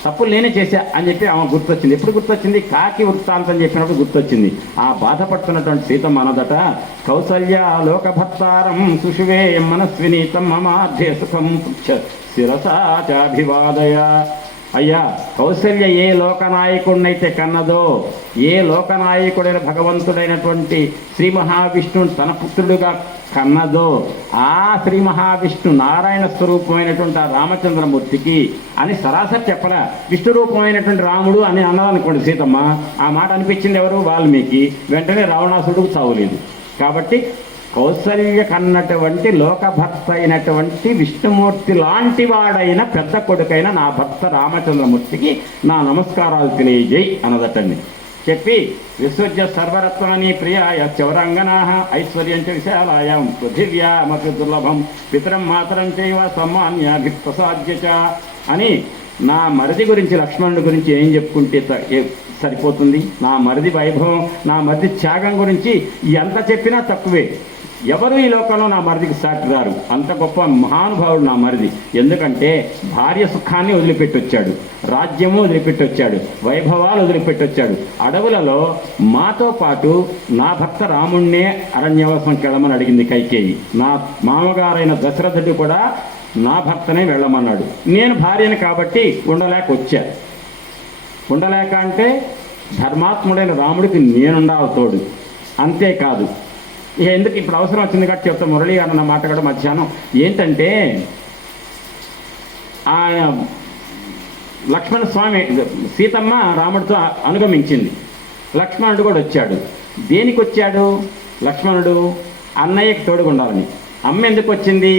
తప్పులు నేనే చేశా అని చెప్పి ఆమె గుర్తొచ్చింది. ఎప్పుడు గుర్తొచ్చింది? కాకి వృత్తాంతం చెప్పినప్పుడు గుర్తొచ్చింది. ఆ బాధపడుతున్నటువంటి సీతమ్మ అన్నదట, కౌసల్య లోకభర్తారం సుషువే మనస్వినీతం మమాధ్య సుఖం శిరసా చాభివాదయ. అయ్యా, కౌసల్య ఏ లోకనాయకుడినైతే కన్నదో, ఏ లోకనాయకుడైన భగవంతుడైనటువంటి శ్రీ మహావిష్ణువుని తన పుత్రుడుగా కన్నదో, ఆ శ్రీ మహావిష్ణు నారాయణ స్వరూపమైనటువంటి ఆ రామచంద్రమూర్తికి అని సరాసరి చెప్పరా, విష్ణు రూపమైనటువంటి రాముడు అని అన్నదనుకోండి సీతమ్మ. ఆ మాట అనిపించింది ఎవరు? వాల్మీకి. వెంటనే రావణాసురుడికి చావులేదు. కాబట్టి కౌసల్య కన్నటువంటి లోకభర్త అయినటువంటి విష్ణుమూర్తి లాంటి వాడైన పెద్ద కొడుకైన నా భర్త రామచంద్రమూర్తికి నా నమస్కారాలు తెలియజేయి అన్నదటండి. చెప్పి విశ్వజ్య సర్వరత్నాన్ని ప్రియాయ చౌరంగనా ఐశ్వర్యంచ విశాలాయం పృథివ్యామపి దుర్లభం పితరం మాతరం చైవ సమ్మాన్యాభిప్రసాద్యచ అని నా మరిది గురించి, లక్ష్మణుడి గురించి ఏం చెప్పుకుంటే సరిపోతుంది? నా మరిది వైభవం, నా మరిది త్యాగం గురించి ఎంత చెప్పినా తక్కువే. ఎవరు ఈ లోకంలో నా మరిదికి సాటి రారు. అంత గొప్ప మహానుభావుడు నా మరిది. ఎందుకంటే భార్య సుఖాన్ని వదిలిపెట్టొచ్చాడు, రాజ్యము వదిలిపెట్టొచ్చాడు, వైభవాలు వదిలిపెట్టొచ్చాడు. అడవులలో మాతో పాటు నా భక్త రాముణ్ణే అరణ్యవాసం కెళ్ళమని అడిగింది కైకేయి. నా మామగారైన దశరథుడు కూడా నా భక్తనే వెళ్ళమన్నాడు. నేను భార్యని కాబట్టి ఉండలేక వచ్చా. ఉండలేక అంటే ధర్మాత్ముడైన రాముడికి నేనుండాలి తోడు. అంతేకాదు, ఇక ఎందుకు ఇప్పుడు అవసరం వచ్చింది కాబట్టి చెప్తా. మురళి అన్న మాట కూడా మధ్యాహ్నం ఏంటంటే, ఆ లక్ష్మణ స్వామి సీతమ్మ రాముడితో అనుగమించింది. లక్ష్మణుడు కూడా వచ్చాడు. దేనికి వచ్చాడు లక్ష్మణుడు? అన్నయ్యకి తోడుగా ఉండాలని. అమ్మ ఎందుకు వచ్చింది?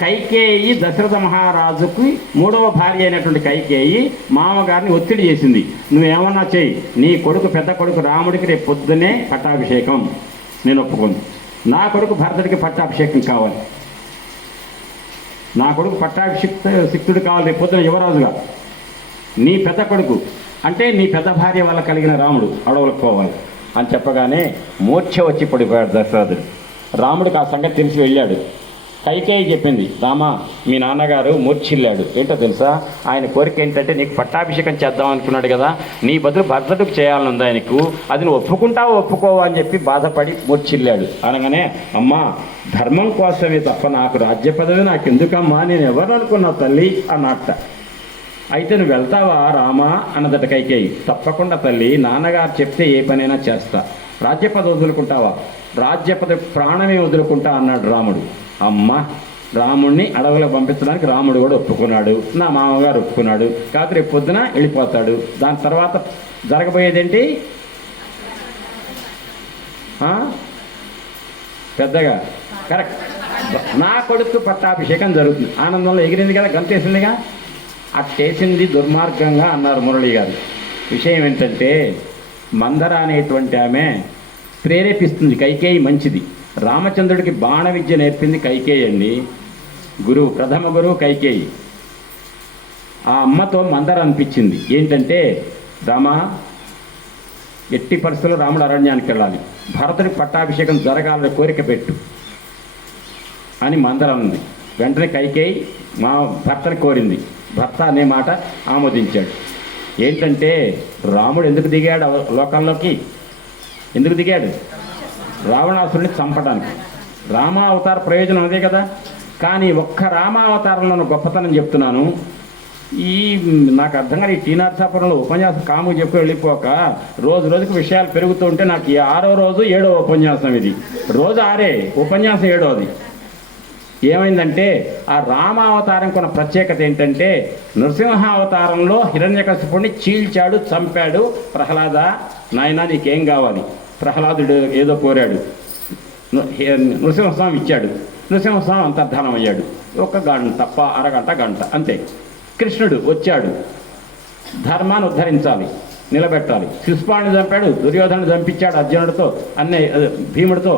కైకేయి దశరథ మహారాజుకి మూడవ భార్య అయినటువంటి కైకేయి మామగారిని ఒత్తిడి చేసింది. నువ్వేమన్నా చెయ్యి, నీ కొడుకు పెద్ద కొడుకు రాముడికి రేపు పొద్దునే పట్టాభిషేకం. నేను ఒప్పుకోను. నా కొడుకు భరతుడికి పట్టాభిషేకం కావాలి. నా కొడుకు పట్టాభిషిక్తుడు కావాలి రేపు పొద్దున యువరాజుగా. నీ పెద్ద కొడుకు అంటే నీ పెద్ద భార్య వల్ల కలిగిన రాముడు అడవులకు పోవాలి అని చెప్పగానే మూర్ఛ వచ్చి పడిపోయాడు దశరథుడు. రాముడికి ఆ సంగతి తెలిసి వెళ్ళాడు. కైకేయి చెప్పింది, రామా మీ నాన్నగారు మూర్ఛిల్లాడు. ఏంటో తెలుసా? ఆయన కోరిక ఏంటంటే నీకు పట్టాభిషేకం చేద్దాం అనుకున్నాడు కదా, నీ బదులు భర్తకు చేయాలని ఉంది ఆయనకు. అది నువ్వు ఒప్పుకుంటావో ఒప్పుకోవా అని చెప్పి బాధపడి మూర్ఛిల్లాడు. అనగానే అమ్మా ధర్మం కోసమే తప్ప నాకు రాజ్య పదవి నాకు ఎందుకమ్మా, నేను ఎవరు అనుకున్నా తల్లి అన్నట్ట. అయితే నువ్వు వెళ్తావా రామా అన్నదట కైకేయి. తప్పకుండా తల్లి, నాన్నగారు చెప్తే ఏ పనైనా చేస్తా. రాజ్య పదవి వదులుకుంటావా? రాజ్య పదవి ప్రాణమే వదులుకుంటా అన్నాడు రాముడు. అమ్మ, రాముడిని అడవులకు పంపించడానికి రాముడు కూడా ఒప్పుకున్నాడు, నా మామగారు ఒప్పుకున్నాడు. కాకపోతే రేపు పొద్దున వెళ్ళిపోతాడు. దాని తర్వాత జరగబోయేదేంటి? పెద్దగా కరెక్ట్, నా కొడుకు పట్టాభిషేకం జరుగుతుంది. ఆనందంలో ఎగిరింది కదా, గంతేసిందిగా. అట్టేసింది దుర్మార్గంగా అన్నారు మురళి గారు. విషయం ఏంటంటే మందర అనేటువంటి ఆమె ప్రేరేపిస్తుంది. కైకేయి మంచిది. రామచంద్రుడికి బాణ విద్య నేర్పింది కైకేయి అండి. గురువు, ప్రథమ గురువు కైకేయి. ఆ అమ్మతో మందర అనిపించింది ఏంటంటే, రామ ఎట్టి పరిస్థితుల్లో రాముడు అరణ్యానికి వెళ్ళాలి, భరతుడికి పట్టాభిషేకం జరగాలని కోరిక పెట్టు అని మందర ఉంది. వెంటనే కైకేయి మా భర్తని కోరింది. భర్త అనే మాట ఆమోదించాడు. ఏంటంటే రాముడు ఎందుకు దిగాడు లోకంలోకి? ఎందుకు దిగాడు? రావణాసురుడిని చంపడానికి. రామావతార ప్రయోజనం అదే కదా. కానీ ఒక్క రామావతారంలో గొప్పతనం చెప్తున్నాను. నాకు అర్థం కాదు, ఈ టీనర్సాపురంలో ఉపన్యాసం కాము చెప్పి వెళ్ళిపోక రోజు రోజుకు విషయాలు పెరుగుతూ ఉంటే నాకు 6వ రోజు 7వ ఉపన్యాసం ఇది. రోజు 6, ఉపన్యాసం 7వది. ఏమైందంటే ఆ రామావతారం కొన్న ప్రత్యేకత ఏంటంటే, నృసింహావతారంలో హిరణ్యకశిపుడిని చీల్చాడు, చంపాడు. ప్రహ్లాద నాయన నీకేం కావాలి? ప్రహ్లాదుడు ఏదో కోరాడు, నృసింహస్వామి ఇచ్చాడు. నృసింహస్వామి అంతర్ధానం అయ్యాడు. ఒక గంట, అరగంట, గంట అంతే. కృష్ణుడు వచ్చాడు, ధర్మాన్ని ఉద్ధరించాలి, నిలబెట్టాలి. శిశుపాణిని చంపాడు, దుర్యోధను చంపించాడు అర్జునుడితో, భీముడితో.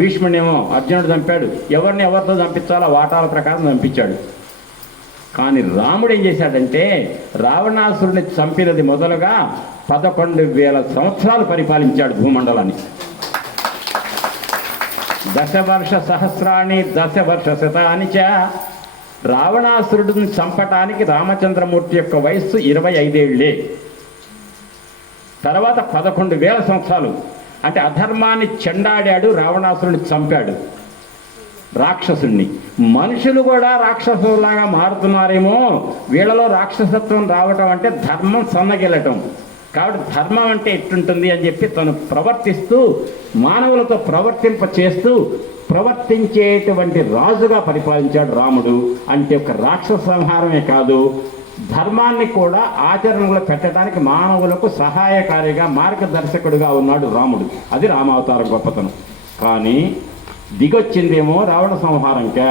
భీష్ముడినేమో అర్జునుడు చంపాడు. ఎవరితో చంపించాలో వాటాల ప్రకారం చంపించాడు. కానీ రాముడు ఏం చేశాడంటే, రావణాసురుడిని చంపినది మొదలుగా 11,000 సంవత్సరాలు పరిపాలించాడు భూమండలాన్ని. 10 వర్ష సహస్రాణి 10 వర్ష శతాని చ రావణాసురుడిని చంపటానికి రామచంద్రమూర్తి యొక్క వయస్సు 25 ఏళ్లే. తర్వాత 11,000 సంవత్సరాలు అంటే అధర్మాన్ని చెండాడాడు, రావణాసురుడిని చంపాడు, రాక్షసుడిని. మనుషులు కూడా రాక్షసులాగా మారుతున్నారేమో, వీళ్ళలో రాక్షసత్వం రావటం అంటే ధర్మం సన్నగిల్లటం. కాబట్టి ధర్మం అంటే ఎట్టుంటుంది అని చెప్పి తను ప్రవర్తిస్తూ మానవులతో చేస్తూ ప్రవర్తించేటువంటి రాజుగా పరిపాలించాడు రాముడు. అంటే ఒక రాక్షస సంహారమే కాదు, ధర్మాన్ని కూడా ఆచరణలో పెట్టడానికి మానవులకు సహాయకారిగా మార్గదర్శకుడిగా ఉన్నాడు రాముడు. అది రామావతారం గొప్పతనం. కానీ దిగొచ్చిందేమో రావణ సంహారంకే.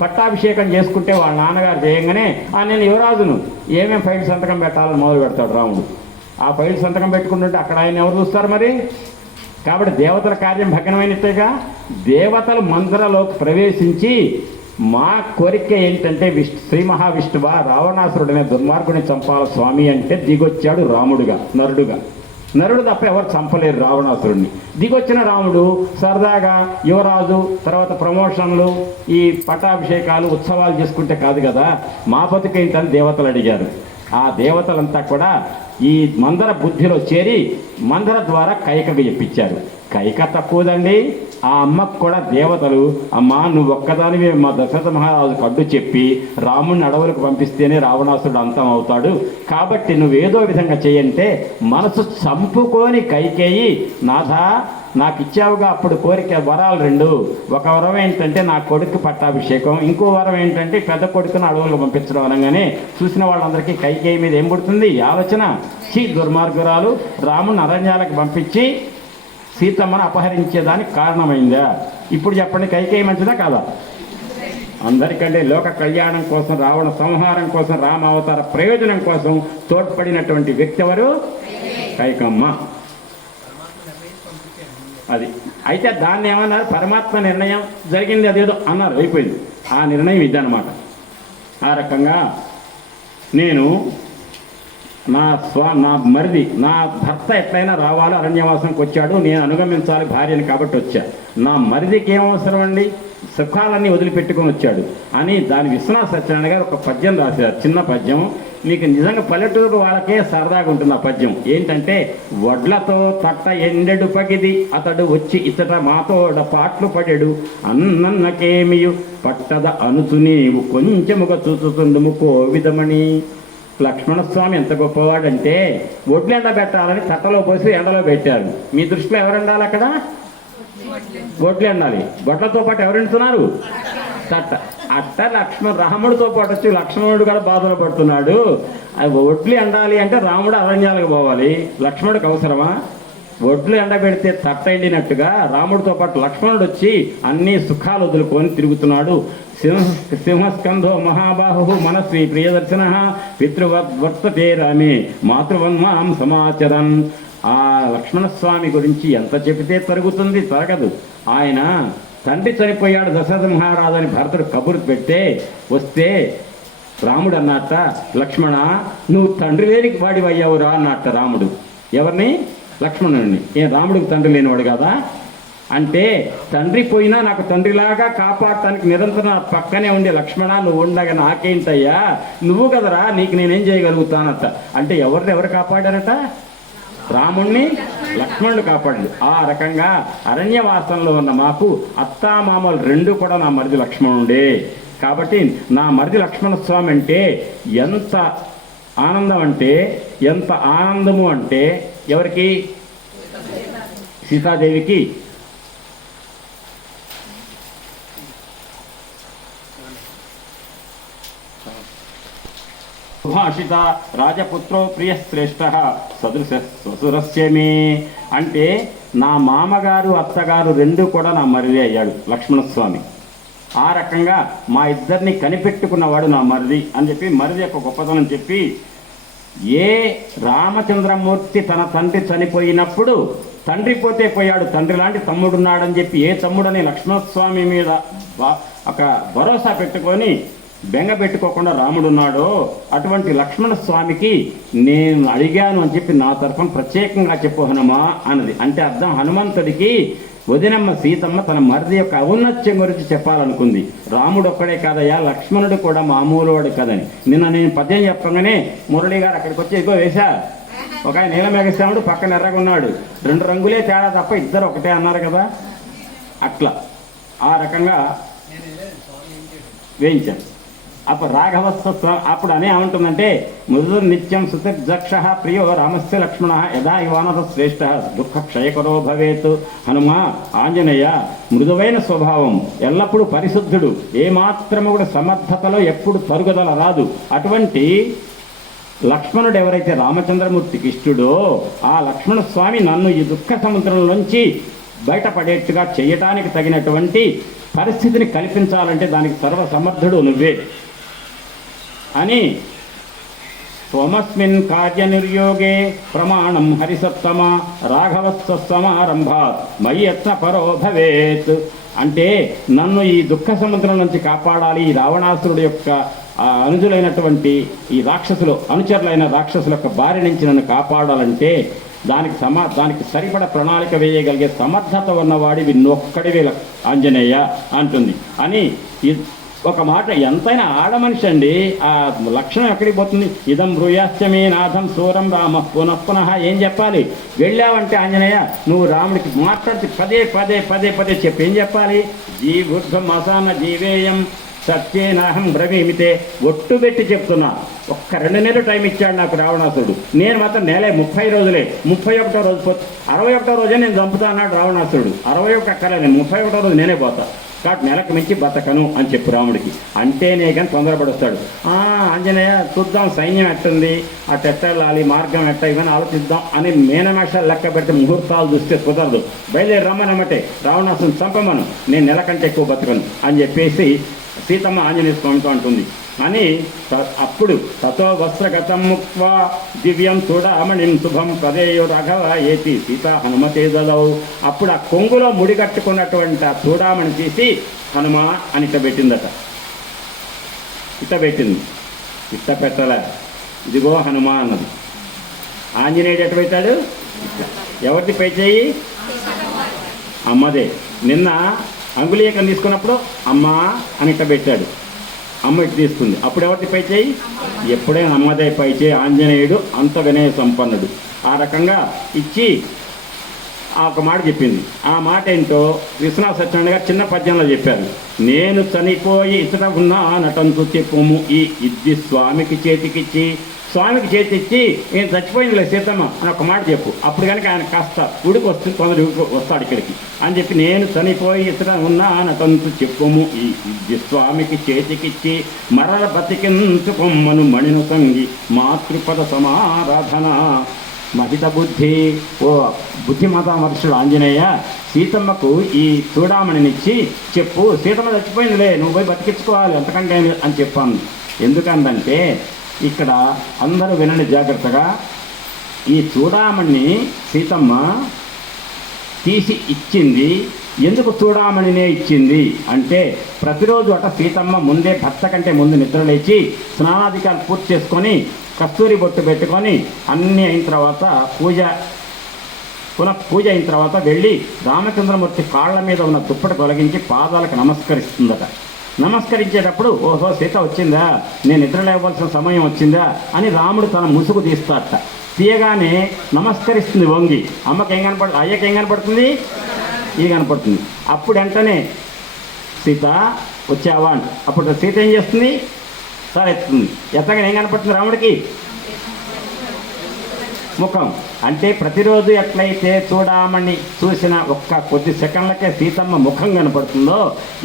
పట్టాభిషేకం చేసుకుంటే వాళ్ళ నాన్నగారు చేయంగానే నేను యువరాజును ఏమేమి ఫైల్ సంతకం పెట్టాలని మొదలు పెడతాడు రాముడు. ఆ ఫైల్ సంతకం పెట్టుకుంటుంటే అక్కడ ఆయన ఎవరు చూస్తారు మరి? కాబట్టి దేవతల కార్యం భగ్నమైనట్టుగా దేవతలు మందిరలోకి ప్రవేశించి మా కోరిక ఏంటంటే శ్రీ మహావిష్ణువా రావణాసురుడనే దుర్మార్గుని చంపాల స్వామి అంటే దిగొచ్చాడు రాముడుగా, నరుడు తప్ప ఎవరు చంపలేరు రావణాసురుడిని. దిగొచ్చిన రాముడు సరదాగా యువరాజు, తర్వాత ప్రమోషన్లు, ఈ పట్టాభిషేకాలు, ఉత్సవాలు చేసుకుంటే కాదు కదా, మా బతుకేంటని దేవతలు అడిగారు. ఆ దేవతలంతా కూడా ఈ మందర బుద్ధిలో చేరి మందర ద్వారా కైకకు చెప్పించారు. కైక తక్కువదండి, ఆ అమ్మకు కూడా దేవతలు అమ్మా నువ్వు ఒక్కదానివే మా దశరథ మహారాజుకు అడ్డు చెప్పి రాముడిని అడవులకు పంపిస్తేనే రావణాసురుడు అంతం అవుతాడు, కాబట్టి నువ్వేదో విధంగా చేయంటే మనసు చంపుకొని కైకేయి నాథా నాకు ఇచ్చావుగా అప్పుడు కోరిక వరాలు 2. ఒక వరం ఏంటంటే నా కొడుకు పట్టాభిషేకం, ఇంకో వరం ఏంటంటే పెద్ద కొడుకును అడవులకు పంపించడం అనగానే చూసిన వాళ్ళందరికీ కైకేయి మీద ఏం పుడుతుంది ఆలోచన, దుర్మార్గురాలు రాముని అరణ్యాలకు పంపించి సీతమ్మను అపహరించేదానికి కారణమైందా? ఇప్పుడు చెప్పండి, కైకేయి మంచిదా కాదా? అందరికంటే లోక కళ్యాణం కోసం, రావణ సంహారం కోసం, రామావతార ప్రయోజనం కోసం తోడ్పడినటువంటి వ్యక్తి ఎవరు? కైకమ్మ. అది అయితే దాన్ని ఏమన్నారు, పరమాత్మ నిర్ణయం జరిగింది అదేదో అన్నారు, అయిపోయింది. ఆ నిర్ణయం ఇదన్నమాట. ఆ రకంగా నేను నా మరిది నా భర్త ఎట్లయినా రావాలి, అరణ్యవాసంకి వచ్చాడు, నేను అనుగమించాలి భార్యని కాబట్టి వచ్చా. నా మరిదికి ఏమవసరం అండి, సుఖాలన్నీ వదిలిపెట్టుకొని వచ్చాడు అని దాని విశ్వనాథ సత్యనారాయణ గారు ఒక పద్యం రాశారు, చిన్న పద్యం. మీకు నిజంగా పల్లెటూరు వాళ్ళకే సరదాగా ఉంటుంది ఆ పద్యం. ఏంటంటే వడ్లతో తట్ట ఎండెడు పగిది అతడు వచ్చి ఇతట మాతోడ పాట్లు పడెడు అన్నకేమియు పట్టద అనుచు నీవు కొంచెముగా చూచుతుండుము కోవిదమణి. లక్ష్మణస్వామి ఎంత గొప్పవాడంటే వడ్లు ఎండబెట్టాలని తట్టలో పోసి ఎండలో పెట్టారు. మీ దృష్టిలో ఎవరు ఎండాలి అక్కడ? వడ్లు ఎండాలి. వడ్లతో పాటు ఎవరు ఎండుతున్నారు? తట్ట. అట్ట రాముడితో పాటు వచ్చి లక్ష్మణుడు కూడా బాధలు పడుతున్నాడు. అది వడ్లు ఎండాలి అంటే రాముడు అరణ్యాలకు పోవాలి, లక్ష్మణుడికి అవసరమా? వడ్లు ఎండబెడితే తట్ట ఎండినట్టుగా రాముడితో పాటు లక్ష్మణుడు వచ్చి అన్ని సుఖాలు వదులుకొని తిరుగుతున్నాడు. సింహస్కంధో మహాబాహు మనస్వి ప్రియదర్శన పితృవర్తతే రామే మాతృవన్మాం సమాచరన్. ఆ లక్ష్మణస్వామి గురించి ఎంత చెబితే తరగదు. ఆయన తండ్రి చనిపోయాడు దశరథ మహారాజు అని భరతుడు కబురు పెట్టే వస్తే రాముడు అన్నట్ట, లక్ష్మణ నువ్వు తండ్రి లేని వాడి అయ్యావురా అన్నట్ట రాముడు. ఎవరిని? లక్ష్మణుడిని. రాముడికి తండ్రి లేనివాడు కదా అంటే, తండ్రి పోయినా నాకు తండ్రిలాగా కాపాడటానికి నిరంతరం పక్కనే ఉండే లక్ష్మణ నువ్వు ఉండగా నాకేంటయ్యా, నువ్వు కదరా, నీకు నేనేం చేయగలుగుతానట. అంటే ఎవరు కాపాడారట? రాముణ్ణి లక్ష్మణుడు కాపాడు. ఆ రకంగా అరణ్యవాసంలో ఉన్న మాకు అత్తామామలు 2 కూడా నా మరిది లక్ష్మణుడే. కాబట్టి నా మరిది లక్ష్మణస్వామి అంటే ఎంత ఆనందం అంటే, ఎంత ఆనందము అంటే ఎవరికి? సీతాదేవికి. సుభాషిత రాజపుత్రో ప్రియశ్రేష్ఠ సదృశ స్వసురస్యమే. అంటే నా మామగారు అత్తగారు 2 కూడా నా మరిది అయ్యాడు లక్ష్మణస్వామి. ఆ రకంగా మా ఇద్దరిని కనిపెట్టుకున్నవాడు నా మరిది అని చెప్పి మరిది యొక్క గొప్పతనం చెప్పి, ఏ రామచంద్రమూర్తి తన తండ్రి చనిపోయినప్పుడు తండ్రి పోతే పోయాడు, తండ్రి లాంటి తమ్ముడున్నాడని చెప్పి ఏ తమ్ముడని లక్ష్మణస్వామి మీద ఒక భరోసా పెట్టుకొని బెంగ పెట్టుకోకుండా రాముడున్నాడో అటువంటి లక్ష్మణస్వామికి నేను అడిగాను అని చెప్పి నా తరఫున ప్రత్యేకంగా చెప్పు హనుమా అన్నది. అంటే అర్థం హనుమంతుడికి వదినమ్మ సీతమ్మ తన మరిది యొక్క ఔన్నత్యం గురించి చెప్పాలనుకుంది. రాముడు ఒక్కడే కాదయ్యా, లక్ష్మణుడు కూడా మామూలు వాడు కదని. నిన్న నేను పద్యం చెప్పగానే మురళి గారు అక్కడికి వచ్చి ఇగో వేశా, ఒక ఆయన నీల మేఘశ్యాముడు పక్కన ఎర్రగా ఉన్నాడు, 2 రంగులే తేడా తప్ప ఇద్దరు ఒకటే అన్నారు కదా, అట్లా ఆ రకంగా వేయించాను. అప్పుడు రాఘవస్వ అప్పుడు అనే ఏమంటుందంటే, మృదు నిత్యం సుతిర్జక్ష ప్రియో రామస్య లక్ష్మణ యథా ఇవానత శ్రేష్ఠ దుఃఖ క్షయకరో భవేత్. హనుమ, ఆంజనేయ మృదువైన స్వభావం, ఎల్లప్పుడూ పరిశుద్ధుడు, ఏమాత్రము కూడా సమర్థతలో ఎప్పుడు తరుగుదల రాదు. అటువంటి లక్ష్మణుడు ఎవరైతే రామచంద్రమూర్తికి ఇష్టడో, ఆ లక్ష్మణ స్వామి నన్ను ఈ దుఃఖ సముద్రంలోంచి బయటపడేట్టుగా చేయటానికి తగినటువంటి పరిస్థితిని కల్పించాలంటే దానికి సర్వసమర్థుడు నువ్వే అని స్వమస్మిన్ కార్యనిర్యోగే ప్రమాణం హరిసత్తమ రాఘవస్వ సమారంభాత్ మయి యత్న పరో భవేత్. అంటే నన్ను ఈ దుఃఖ సముద్రం నుంచి కాపాడాలి, ఈ రావణాసురుడు యొక్క అనుజులైనటువంటి ఈ రాక్షసులు, అనుచరులైన రాక్షసుల యొక్క బారి నుంచి నన్ను కాపాడాలంటే దానికి సరిపడ ప్రణాళిక వేయగలిగే సమర్థత ఉన్నవాడివి నొక్కడివి ఆంజనేయ అంటుంది అని ఒక మాట. ఎంతైనా ఆడమనిషి అండి, ఆ లక్షణం ఎక్కడికి పోతుంది? ఇదం బ్రూయాశ్చమే నాథం సూరం రామ పునః ఏం చెప్పాలి? వెళ్ళావంటే ఆంజనేయ నువ్వు రాముడికి మాట్లాడితే పదే పదే పదే పదే చెప్పి ఏం చెప్పాలి? జీవృద్ధం అసాన జీవేయం సత్యేనాహం బ్రవీమితే. ఒట్టు పెట్టి చెప్తున్నా. ఒక్క 2 నెలలు టైం ఇచ్చాడు నాకు రావణాసురుడు. నేను మాత్రం 30 రోజులే, 31వ రోజు 61వ రోజే నేను చంపుతా అన్నాడు రావణాసురుడు. 61 అక్కర్లేదు, 31వ రోజు నేనే పోతా, కాబట్టి నెలకు మించి బతకను అని చెప్పు రాముడికి. అంటేనే కానీ తొందరపడొస్తాడు. ఆంజనేయ చూద్దాం సైన్యం ఎట్టుంది, అటు ఎట్టెళ్ళాలి, మార్గం ఎట్ట, ఇవన్నీ ఆలోచిద్దాం అని మేనమేషాలు లెక్క పెడితే ముహూర్తాలు చూస్తే కుదరదు. బయలుదేరి రమ్మనమ్మటే రావణాసుని చంపమను, నేను నెల కంటే ఎక్కువ బతకను అని చెప్పేసి సీతమ్మ ఆంజనేయ స్వామితో అంటుంది. అని అప్పుడు తతో వస్త్రగతం ముక్వా దివ్యం చూడమణిం శుభం పదేయో రాఘవ ఏతి సీత హనుమతే దదౌ. అప్పుడు ఆ కొంగులో ముడిగట్టుకున్నటువంటి ఆ చూడామణి తీసి హనుమ అని ఇట్ట పెట్టిందట. ఇట్ట పెట్టింది, ఇట్ట పెట్టలే, ఇదిగో హనుమ అన్నది. ఆంజనేయుడు ఎట్ట పెట్టాడు? ఎవరిది పై చేయి? అమ్మదే. నిన్న అంగుళీకం తీసుకున్నప్పుడు అమ్మా అని ఇట్ట పెట్టాడు, అమ్మ ఇటు తీసుకుంది. అప్పుడు ఎవరిది పై చేయి? ఎప్పుడైనా అమ్మదే పై చేయి. ఆంజనేయుడు అంత వినయ సంపన్నుడు. ఆ రకంగా ఇచ్చి ఒక మాట చెప్పింది. ఆ మాట ఏంటో విశ్వనాథ సత్యనారాయణ గారు చిన్న పద్యంలో చెప్పారు. నేను చనిపోయి ఇతర ఉన్నా నటంతో చెప్పుము ఈ ఇద్ది స్వామికి చేతికిచ్చి. స్వామికి చేతిచ్చి నేను చచ్చిపోయిందిలే సీతమ్మ అని ఒక మాట చెప్పు, అప్పుడు కనుక ఆయన కాస్త ఉడికి వస్తుంది, కొందరు వస్తాడు ఇక్కడికి అని చెప్పి నేను చనిపోయి ఇతర ఉన్నా నటంతు చెప్పుము ఈ ఇద్ది స్వామికి చేతికిచ్చి మరల బతికించుకొమ్మను మణిను సంగి మాతృపద సమారాధన. మహిత బుద్ధి, ఓ బుద్ధిమతామర్షుడు ఆంజనేయ సీతమ్మకు ఈ చూడామణినిచ్చి చెప్పు, సీతమ్మ చచ్చిపోయిందిలే నువ్వు పోయి బతికించుకోవాలి ఎంతకంటే అని చెప్పాను. ఎందుకంటే ఇక్కడ అందరూ వినండి జాగ్రత్తగా. ఈ చూడామణిని సీతమ్మ తీసి ఇచ్చింది. ఎందుకు చూడామణినే ఇచ్చింది అంటే, ప్రతిరోజు సీతమ్మ ముందే భర్త కంటే ముందు నిద్రలేచి స్నానాధికారులు పూర్తి చేసుకొని కస్తూరి బొట్టు పెట్టుకొని అన్నీ అయిన తర్వాత పూజ అయిన తర్వాత వెళ్ళి రామచంద్రమూర్తి కాళ్ళ మీద ఉన్న దుప్పటి తొలగించి పాదాలకు నమస్కరిస్తుందట. నమస్కరించేటప్పుడు ఓహో సీత వచ్చిందా, నేను నిద్ర లేవలసిన సమయం వచ్చిందా అని రాముడు తన ముసుగు తీస్తాడట. తీయగానే నమస్కరిస్తుంది వంగి. అమ్మకి ఏం కనపడుతుంది? అయ్యకి ఏం కనపడుతుంది? ఇది కనపడుతుంది. అప్పుడు వెంటనే సీత వచ్చావా అంట. అప్పుడు సీత ఏం చేస్తుంది? సరే ఎత్తుతుంది. ఎత్తగానే ఏం కనపడుతుంది రాముడికి? ముఖం. అంటే ప్రతిరోజు ఎట్లయితే చూడామని చూసిన ఒక్క కొద్ది సెకండ్లకే సీతమ్మ ముఖం కనపడుతుందో,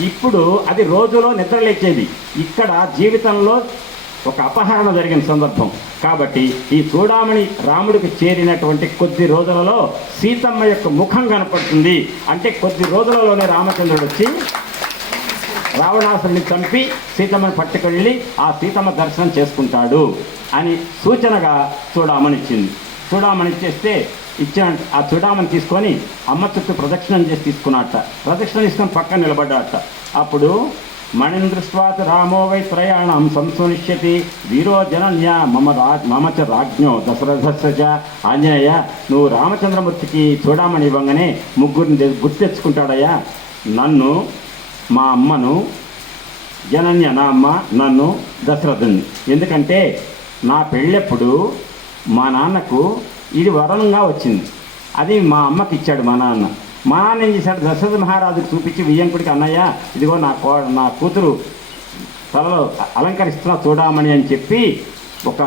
ఇప్పుడు అది రోజులో నిద్రలేచేది. ఇక్కడ జీవితంలో ఒక అపహరణ జరిగిన సందర్భం కాబట్టి ఈ చూడామణి రాముడికి చేరినటువంటి కొద్ది రోజులలో సీతమ్మ యొక్క ముఖం కనపడుతుంది. అంటే కొద్ది రోజులలోనే రామచంద్రుడు వచ్చి రావణాసురుని చంపి సీతమ్మని పట్టుకెళ్ళి ఆ సీతమ్మ దర్శనం చేసుకుంటాడు అని సూచనగా చూడామణిచ్చింది. చూడామణిచ్చేస్తే ఇచ్చిన ఆ చూడామని తీసుకొని అమ్మ చుట్టూ ప్రదక్షిణం చేసి తీసుకున్నట్ట. ప్రదక్షిణం తీసుకొని పక్కన నిలబడ్డాట. అప్పుడు మణిం దృష్ట్వాత్ రామో వై త్రయాణం సంసునిష్యతి వీరో జనన్య మమ చ రాజ్ఞో దశరథస్య చ. ఆంజనేయ, నువ్వు రామచంద్రమూర్తికి చూడమని ఇవ్వగానే ముగ్గురిని గుర్తెచ్చుకుంటాడయ్యా. నన్ను, మా అమ్మను, జనన్య నా అమ్మ, నన్ను, దశరథుని. ఎందుకంటే నా పెళ్ళెప్పుడు మా నాన్నకు ఇది వరంగా వచ్చింది, అది మా అమ్మకి ఇచ్చాడు మా నాన్న. మా నాన్న ఏం చేశాడు, దశరథ మహారాజుకు చూపించి వియ్యంకుడికి, అన్నయ్య ఇదిగో నా కూతురు తలలో అలంకరిస్తున్నా చూడమని అని చెప్పి ఒక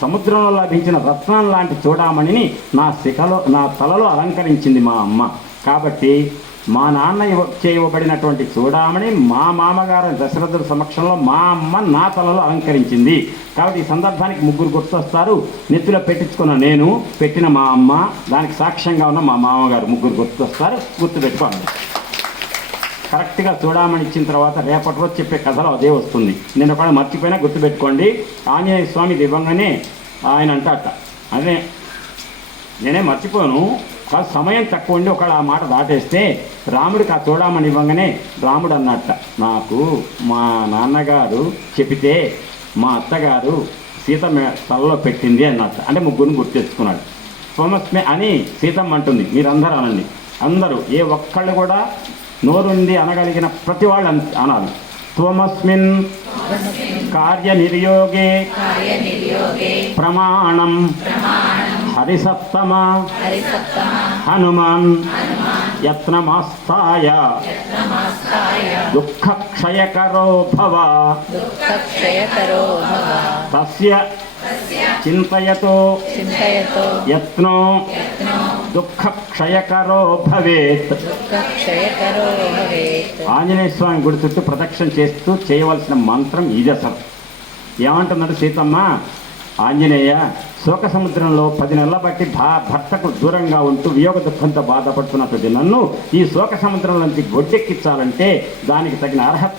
సముద్రంలో లభించిన రత్నం లాంటి చూడమణిని నా తలలో అలంకరించింది మా అమ్మ. కాబట్టి మా నాన్న చేయబడినటువంటి చూడామణి మా మామగారు దశరథుడి సమక్షంలో మా అమ్మ నా తలలో అలంకరించింది. కాబట్టి ఈ సందర్భానికి ముగ్గురు గుర్తొస్తారు. నెత్తిలో పెట్టించుకున్న నేను, పెట్టిన మా అమ్మ, దానికి సాక్ష్యంగా ఉన్న మా మామగారు, ముగ్గురు గుర్తొస్తారు. గుర్తుపెట్టుకోండి. కరెక్ట్గా చూడమని ఇచ్చిన తర్వాత రేపటి రోజు చెప్పే కథలో అదే వస్తుంది. నేను ఒకవేళ మర్చిపోయినా గుర్తుపెట్టుకోండి. ఆంజనేయ స్వామి దివ్వంగానే ఆయన అంటాట, అదే నేనే మర్చిపోను, కాదు సమయం తక్కువ ఉండి ఒకవేళ ఆ మాట దాటేస్తే రాముడికి ఆ చూడమని ఇవ్వగానే రాముడు అన్నట్ట, నాకు మా నాన్నగారు చెబితే మా అత్తగారు సీతమ్మ తలలో పెట్టింది అన్నట్ట. అంటే ముగ్గురిని గుర్తు తెచ్చుకున్నాడు. స్వమస్మి అని సీతమ్మ అంటుంది. మీరందరూ అనండి. అందరూ ఏ ఒక్కళ్ళు కూడా నోరుండి అనగలిగిన ప్రతి వాళ్ళు అనాలి. త్వమస్మిన్ కార్యనిర్యోగే ప్రమాణం హరిసత్తమ హనుమాన్ యత్నమాస్తాయ దుఃఖక్షయకరో భవ తస్య చింతయతో యత్నో దుఃఖక్షయకరో భవేత్. ఆంజనేయ స్వామి గుడి చుట్టూ ప్రదక్షిణ చేస్తూ చేయవలసిన మంత్రం ఇది. అసలు ఏమంటున్నాడు సీతమ్మ, ఆంజనేయ శోక సముద్రంలో 10 నెలల బట్టి భర్తకు దూరంగా ఉంటూ వియోగ దుఃఖంతో బాధపడుతున్నటువంటి నన్ను ఈ శోక సముద్రం నుంచి గొడ్డెక్కించాలంటే దానికి తగిన అర్హత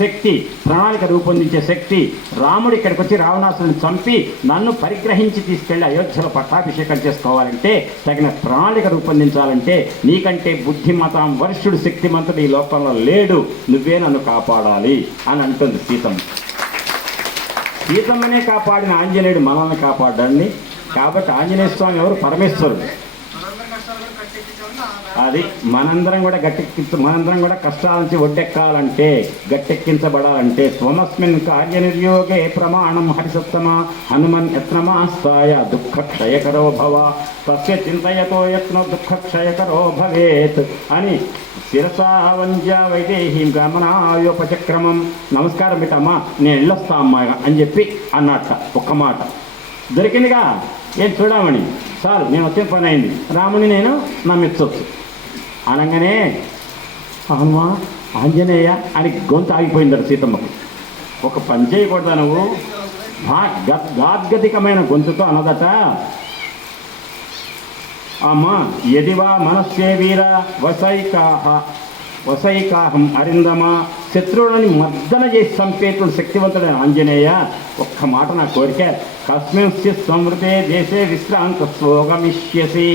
శక్తి, ప్రణాళిక రూపొందించే శక్తి, రాముడు ఇక్కడికి వచ్చి రావణాసుని చంపి నన్ను పరిగ్రహించి తీసుకెళ్లి అయోధ్యలో పట్టాభిషేకం చేసుకోవాలంటే, తగిన ప్రణాళిక రూపొందించాలంటే నీకంటే బుద్ధిమతం వరిష్ఠుడు శక్తిమంతుడు ఈ లోకంలో లేడు, నువ్వే నన్ను కాపాడాలి అని అంటుంది సీతమ్మ. సీతమ్మనే కాపాడిన ఆంజనేయుడు మనల్ని కాపాడండి. కాబట్టి ఆంజనేయ స్వామి ఎవరు? పరమేశ్వరుడు. అది మనందరం కూడా కష్టాల నుంచి ఒడ్డెక్కాలంటే, గట్టెక్కించబడాలంటే స్వమస్మిన్ కార్యనిర్యోగే ప్రమాణం హరిసత్తమ హనుమన్ యత్నమాస్తాయ దుఃఖక్షయకరో భవ తస్య చింతయతో యత్నో దుఃఖక్షయకరో భవేత్ అని శిరసా వంజ వైదేహీం గమనాయోపచక్రమం. నమస్కారం పెట్టమ్మా, నేను వెళ్ళొస్తా అమ్మా అని చెప్పి అన్నట్ట. ఒక్క మాట దొరికిందిగా, ఏం చూడమని చాలు, నేను వచ్చిన పని అయింది, రాముని నేను నమ్మించవచ్చు అనగానే హనుమా ఆంజనేయ అని గొంతు ఆగిపోయిందట సీతమ్మకు. ఒక పని చేయకూడదా నువ్వు? గాద్గదికమైన గొంతుతో అన్నదట, అమ్మా యదివా మనస్సే వీర వసైకాహం అరిందమా. శత్రువులని మర్దన చేసి చంపేటువంటి శక్తివంతుడైన ఆంజనేయ, ఒక్క మాట నా కోరిక, కస్మింశ్చిత్ సంవృతే దేశే విశ్రాంత స్వోగమిష్యసి.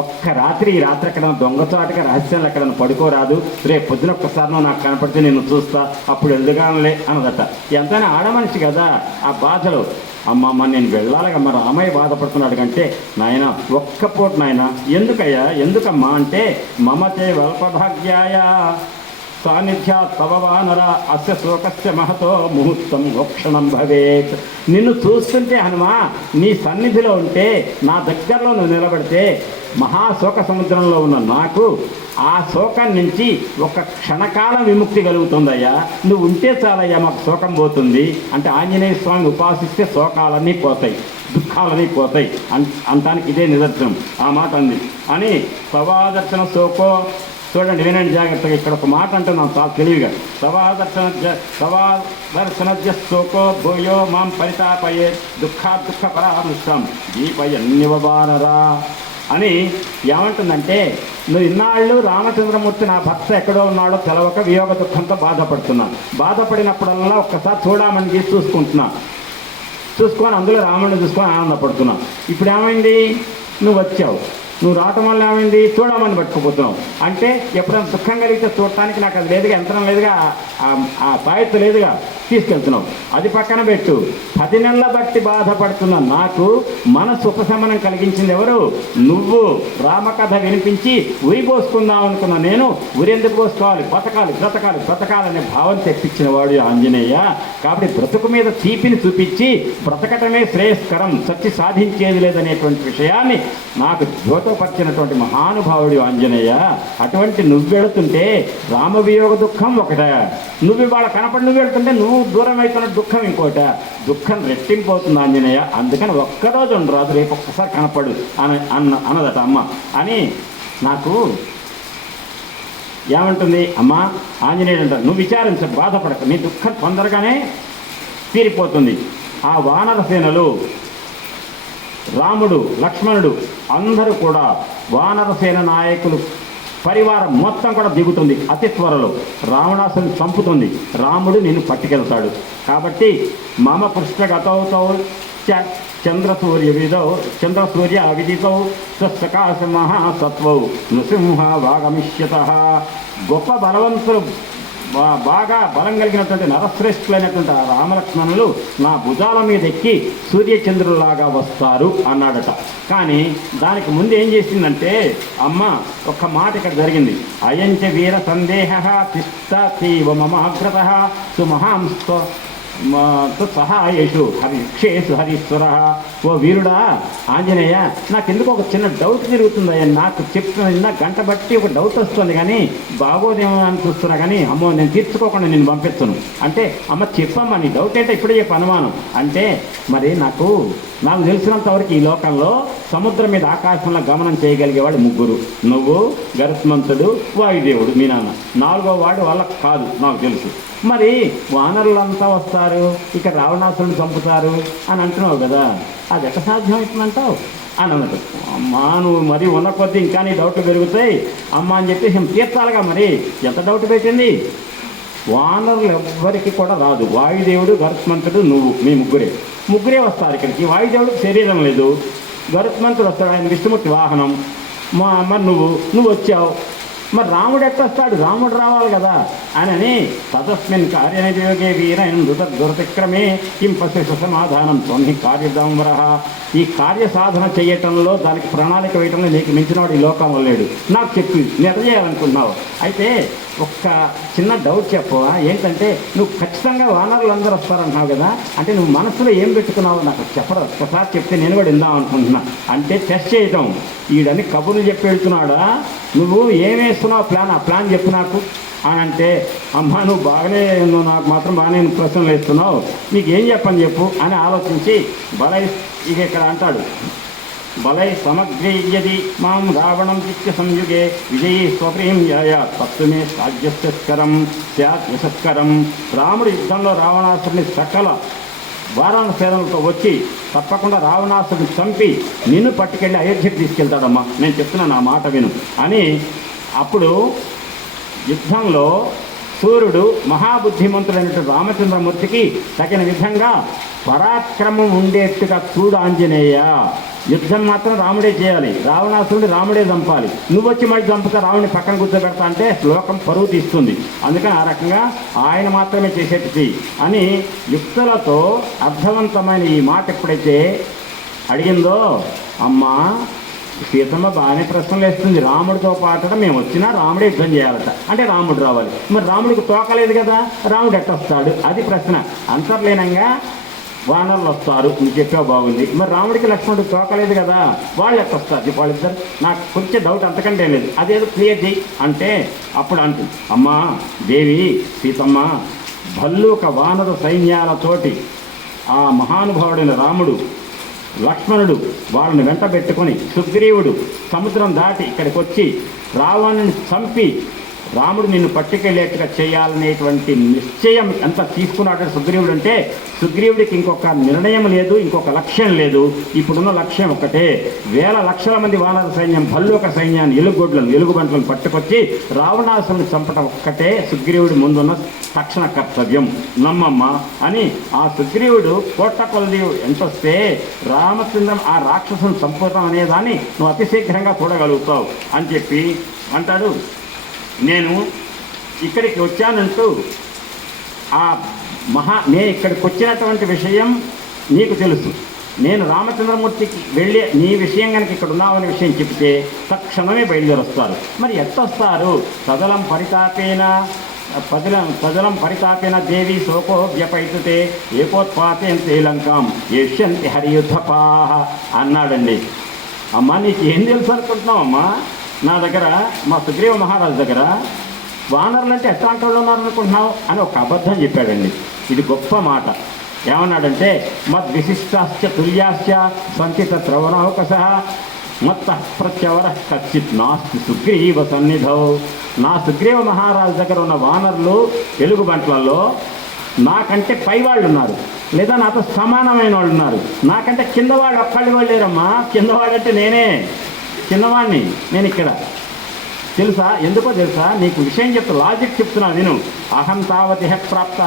ఒక్క రాత్రి, ఈ రాత్రి ఎక్కడైనా దొంగచాటుగా రహస్యంలో ఎక్కడైనా పడుకోరాదు, రేపు పొద్దున ఒక్కసారి నాకు కనపడితే నేను చూస్తా, అప్పుడు ఎదుగానులే అన్నదట. ఎంతైనా ఆడమనిషి కదా ఆ బాధలు. అమ్మమ్మ నేను వెళ్ళాలిగా, మరి రామయ్య బాధపడుతున్నాడు కంటే, నాయన ఒక్క పూట నాయన, ఎందుకమ్మా అంటే, మమ చే వల్పభాగ్యాయ సాన్నిధ్యా తవ వానర అస్య శోకస్య మహతో ముహూర్తం ఓక్షణం భవేత్. నిన్ను చూస్తుంటే హనుమా, నీ సన్నిధిలో ఉంటే, నా దగ్గరలో నువ్వు నిలబడితే, మహాశోక సముద్రంలో ఉన్న నాకు ఆ శోకం నుంచి ఒక క్షణకాల విముక్తి కలుగుతుందయ్యా. నువ్వు ఉంటే చాలయ్యా, మాకు శోకం పోతుంది అంటే. ఆంజనేయ స్వామిని ఉపాసిస్తే శోకాలన్నీ పోతాయి, దుఃఖాలన్నీ పోతాయి అంటానికి ఇదే నిదర్శనం. ఆ మాట అంది అని సవాదర్శన శోకో. చూడండి, వినండి జాగ్రత్తగా. ఇక్కడ ఒక మాట అంటే నాకు చాలా తెలివిగా, సవాదర్శనజ్య శోకో భూయో మాం పరితాపయే దుఃఖ పరామృష్టం దీపయన్యవబానరా అని ఏమంటుందంటే, నువ్వు ఇన్నాళ్ళు రామచంద్రమూర్తి నా భర్త ఎక్కడో ఉన్నాడో తెలవక వియోగ దుఃఖంతో బాధపడుతున్నాను. బాధపడినప్పుడల్లా ఒక్కసారి చూడమని తీసి చూసుకొని అందులో రాముడిని చూసుకొని ఆనందపడుతున్నాను. ఇప్పుడు ఏమైంది, నువ్వు వచ్చావు, నువ్వు రావటం వల్ల ఏమైంది, చూడమని పట్టుకుపోతున్నావు. అంటే ఎప్పుడైనా దుఃఖం కలిగితే చూడటానికి నాకు అది లేదుగా, యంత్రం లేదుగా, ఆ తాయెత్తు లేదుగా, తీసుకెళ్తున్నావు. అది పక్కన పెట్టు. 10 నెలల బట్టి బాధపడుతున్న నాకు మనసు ఉపశమనం కలిగించింది ఎవరు? నువ్వు. రామకథ వినిపించి ఉరి పోసుకుందాం అనుకున్న నేను ఉరెందుకు పోసుకోవాలి, బ్రతకాలనే భావం తెప్పించిన వాడు ఆంజనేయ. కాబట్టి బ్రతుకు మీద తీపిని చూపించి బ్రతకటమే శ్రేయస్కరం, సత్య సాధించేది లేదనేటువంటి విషయాన్ని నాకు జ్యోతపరిచినటువంటి మహానుభావుడు ఆంజనేయ. అటువంటి నువ్వు వెళుతుంటే రామవియోగ దుఃఖం ఒకట, నువ్వు ఇవాళ కనపడి నువ్వు వెళ్తుంటే నువ్వు దూరం అవుతున్న దుఃఖం ఇంకోట. దుఃఖం రెట్టింపోతుంది ఆంజనేయ. అందుకని ఒక్కరోజు ఉండరాదు, రేపు ఒక్కసారి కనపడు అన్నదట అమ్మ. అని నాకు ఏమంటుంది అమ్మ? ఆంజనేయుడు అంటారు, నువ్వు విచారించ, బాధపడక, నీ దుఃఖం తొందరగానే తీరిపోతుంది. ఆ వానర సేనలు, రాముడు, లక్ష్మణుడు అందరూ కూడా, వానరసేన నాయకులు పరివారం మొత్తం కూడా దిగుతుంది అతి త్వరలో. రావణాసుని చంపుతుంది, రాముడు నిన్ను పట్టుకెళ్తాడు. కాబట్టి మమ పృష్ఠగతౌ చంద్రసూర్య విదితౌ సకాశ మహాసత్వౌ నృసింహ వాగమిష్యత. గొప్ప బలవంతులు, బాగా బలం కలిగినటువంటి నరశ్రేష్ఠులైనటువంటి రామలక్ష్మణులు నా భుజాల మీద ఎక్కి సూర్యచంద్రులాగా వస్తారు అన్నాడట. కానీ దానికి ముందు ఏం చేసిందంటే అమ్మ ఒక్క మాట ఇక్కడ జరిగింది. అయంచ వీర సందేహ తిష్టీవ మమాగ్రత సుమహాంస్వ సహాయేషు హరిక్షేసు హరీశ్వర. ఓ వీరుడా ఆంజనేయ, నాకెందుకు ఒక చిన్న డౌట్ తిరుగుతుందయ్యా. నాకు చెప్తున్న గంట బట్టి ఒక డౌట్ వస్తుంది, కానీ బాగోదేమో అని చూస్తున్నా, కానీ అమ్మో నేను తీర్చుకోకుండా నేను పంపిస్తాను అంటే, అమ్మ చెప్పమ్మా నీ డౌట్ ఏంటో ఇప్పుడే చెప్పు అనుమానం అంటే. మరి నాకు తెలిసినంత వరకు ఈ లోకంలో సముద్రం మీద ఆకాశంలో గమనం చేయగలిగేవాడు 3. నువ్వు, గరుత్మంతుడు, వాయుదేవుడు మీ నాన్న. 4వ వాడు వాళ్ళకు కాదు నాకు తెలుసు. మరి వానరులంతా వస్తారు, ఇక రావణాసురుని చంపుతారు అని అంటున్నావు కదా, అది ఎట్లా సాధ్యమవుతుందంటావు అని అన్నట్టు. అమ్మా నువ్వు మరి ఉన్న కొద్దీ ఇంకా నీ డౌట్లు పెరుగుతాయి అమ్మ అని చెప్పేసి తీర్చాలిగా. మరి ఎంత డౌట్ పెట్టింది? వానరులు ఎవ్వరికి కూడా రాదు. వాయుదేవుడు, గరుత్మంతుడు, నువ్వు, మీ ముగ్గురే వస్తారు ఇక్కడికి. వాయుదేవుడికి శరీరం లేదు, గరుత్మంతుడు వస్తాడు, ఆయన విష్ణుమూర్తి వాహనం. మరి నువ్వు వచ్చావు, మరి రాముడు ఎట్టొస్తాడు? రాముడు రావాలి కదా అని తతస్మిన్ కార్యనియోగే వీరైన దురతిక్రమే కిం పశు సమాధానం తొన్ని కార్యదంబర. ఈ కార్య సాధన చేయటంలో, దానికి ప్రణాళిక వేయటంలో నీకు మించినవాడు ఈ లోకంలో లేడు. నాకు చెప్పి నేను ఎట్లా చేయాలనుకుంటున్నావు? అయితే ఒక్క చిన్న డౌట్ చెప్పవా? ఏంటంటే నువ్వు ఖచ్చితంగా వానరులు అందరూ వస్తారంటున్నావు కదా, అంటే నువ్వు మనసులో ఏం పెట్టుకున్నావు నాకు చెప్పరు, ఒక్కసారి చెప్తే నేను కూడా విందాం అనుకుంటున్నా. అంటే టెస్ట్ చేయటం, ఈడని కబుర్లు చెప్పి వెళ్తున్నాడా, నువ్వు ఏం వేస్తున్నావు ఆ ప్లాన్ చెప్పు నాకు అని అంటే, అమ్మ నువ్వు బాగానే, నువ్వు నాకు మాత్రం బాగానే ప్రశ్నలు వేస్తున్నావు, నీకు ఏం చెప్పని చెప్పు అని ఆలోచించి బలై ఇక ఇక్కడ అంటాడు, బలై సమగ్రీయది మాం రావణం చిత్య సంయుగే విజయీ స్వప్రియం యాయ తత్వమే సాధ్యస్కరం స్యాత్ యశస్కరం. రాముడు యుద్ధంలో రావణాసురుని సకల వారాణ సేనలతో వచ్చి తప్పకుండా రావణాసురుని చంపి నిన్ను పట్టుకెళ్ళి అయోధ్యకు తీసుకెళ్తాడమ్మా, నేను చెప్తున్నా నా మాట విను అని. అప్పుడు యుద్ధంలో సూర్యుడు మహాబుద్ధిమంతుడైనటువంటి రామచంద్రమూర్తికి తగిన విధంగా పరాక్రమం ఉండేట్టుగా చూడు ఆంజనేయ. యుద్ధం మాత్రం రాముడే చేయాలి, రావణాసురుడు రాముడే చంపాలి. నువ్వు వచ్చి మళ్ళీ చంపుతా రావుని పక్కన కూర్చోబెడతా అంటే శ్లోకం పరువు తీస్తుంది. అందుకని ఆ రకంగా ఆయన మాత్రమే చేసేది అని యుక్తులతో అర్థవంతమైన ఈ మాట ఎప్పుడైతే అడిగిందో, అమ్మా సీతమ్మ బాగానే ప్రశ్నలు వేస్తుంది. రాముడితో పాటట మేము వచ్చినా రాముడే యుద్ధం చేయాలట, అంటే రాముడు రావాలి. మరి రాముడికి తోకలేదు కదా, రాముడు ఎట్టొస్తాడు? అది ప్రశ్న. అంతర్లీనంగా వానరులు వస్తారు, నువ్వు చెప్పావు బాగుంది. మరి రాముడికి లక్ష్మణుడికి తోకలేదు కదా, వాళ్ళు ఎట్టొస్తారు? వాళ్ళిద్దరు నాకు కొంచెం డౌట్ అంతకంటే లేదు, అదేదో క్లియర్ చేయి అంటే అప్పుడు అంటుంది, అమ్మా దేవి సీతమ్మ, భల్లూక వానర సైన్యాలతోటి ఆ మహానుభావుడైన రాముడు, లక్ష్మణుడు వాళ్ళని వెంట పెట్టుకొని సుగ్రీవుడు సముద్రం దాటి ఇక్కడికి వచ్చి రావణుని చంపి రాముడు నిన్ను పట్టుకెళ్ళేట్టుగా చేయాలనేటువంటి నిశ్చయం ఎంత తీసుకున్నాడు సుగ్రీవుడు అంటే, సుగ్రీవుడికి ఇంకొక నిర్ణయం లేదు, ఇంకొక లక్ష్యం లేదు. ఇప్పుడున్న లక్ష్యం ఒకటే, వేల లక్షల మంది వానర సైన్యం, భల్లూక సైన్యాన్ని, ఎలుగుబంట్లను పట్టుకొచ్చి రావణాసురుని చంపడం ఒక్కటే సుగ్రీవుడి ముందున్న తక్షణ కర్తవ్యం. నమ్మమ్మ అని ఆ సుగ్రీవుడు కోట్ల కొలది ఎంతొస్తే రామచంద్రం ఆ రాక్షసుని చంపుతాం అనేదాన్ని నువ్వు అతి శీఘ్రంగా చూడగలుగుతావు అని చెప్పి అంటాడు. నేను ఇక్కడికి వచ్చానంటూ నేను ఇక్కడికి వచ్చినటువంటి విషయం నీకు తెలుసు. నేను రామచంద్రమూర్తికి వెళ్ళి నీ విషయం కనుక ఇక్కడ ఉన్నావనే విషయం చెప్తే తక్షణమే బయలుదేరొస్తారు. మరి ఎట్టొస్తారు? పదలం పరితాపేన దేవి శోకో వ్యపైతుతే ఏకోత్పాతేన శ్రీలంకాం యష్యంతి హరియుద్ధపాహ అన్నాడండి. అమ్మ నీకు ఏం తెలుసు అనుకుంటున్నావు అమ్మా? నా దగ్గర మా సుగ్రీవ మహారాజు దగ్గర వానరులు అంటే ఎట్లాంటి వాళ్ళు ఉన్నారనుకుంటున్నావు అని ఒక అబద్ధం చెప్పాడండి. ఇది గొప్ప మాట. ఏమన్నాడంటే, మద్విశిష్టాశ్చ తుల్యాశ్చ సంచి తత్రవనౌకస మత్త ప్రత్యవర కచ్చిత్ నాస్తి సుగ్రీవ సన్నిధౌ. నా సుగ్రీవ మహారాజు దగ్గర ఉన్న వానరులు ఎలుగుబంట్లలో నాకంటే పై వాళ్ళు ఉన్నారు, లేదా నాతో సమానమైన వాళ్ళు ఉన్నారు. నాకంటే కింద వాళ్ళు ఒక్కళ్ళు లేరమ్మా. కిందవాడంటే నేనే, చిన్నవాడిని నేను ఇక్కడ. తెలుసా? ఎందుకో తెలుసా? నీకు విషయం చెప్తా, లాజిక్ చెప్తున్నా విను. అహం తావతి ప్రాప్త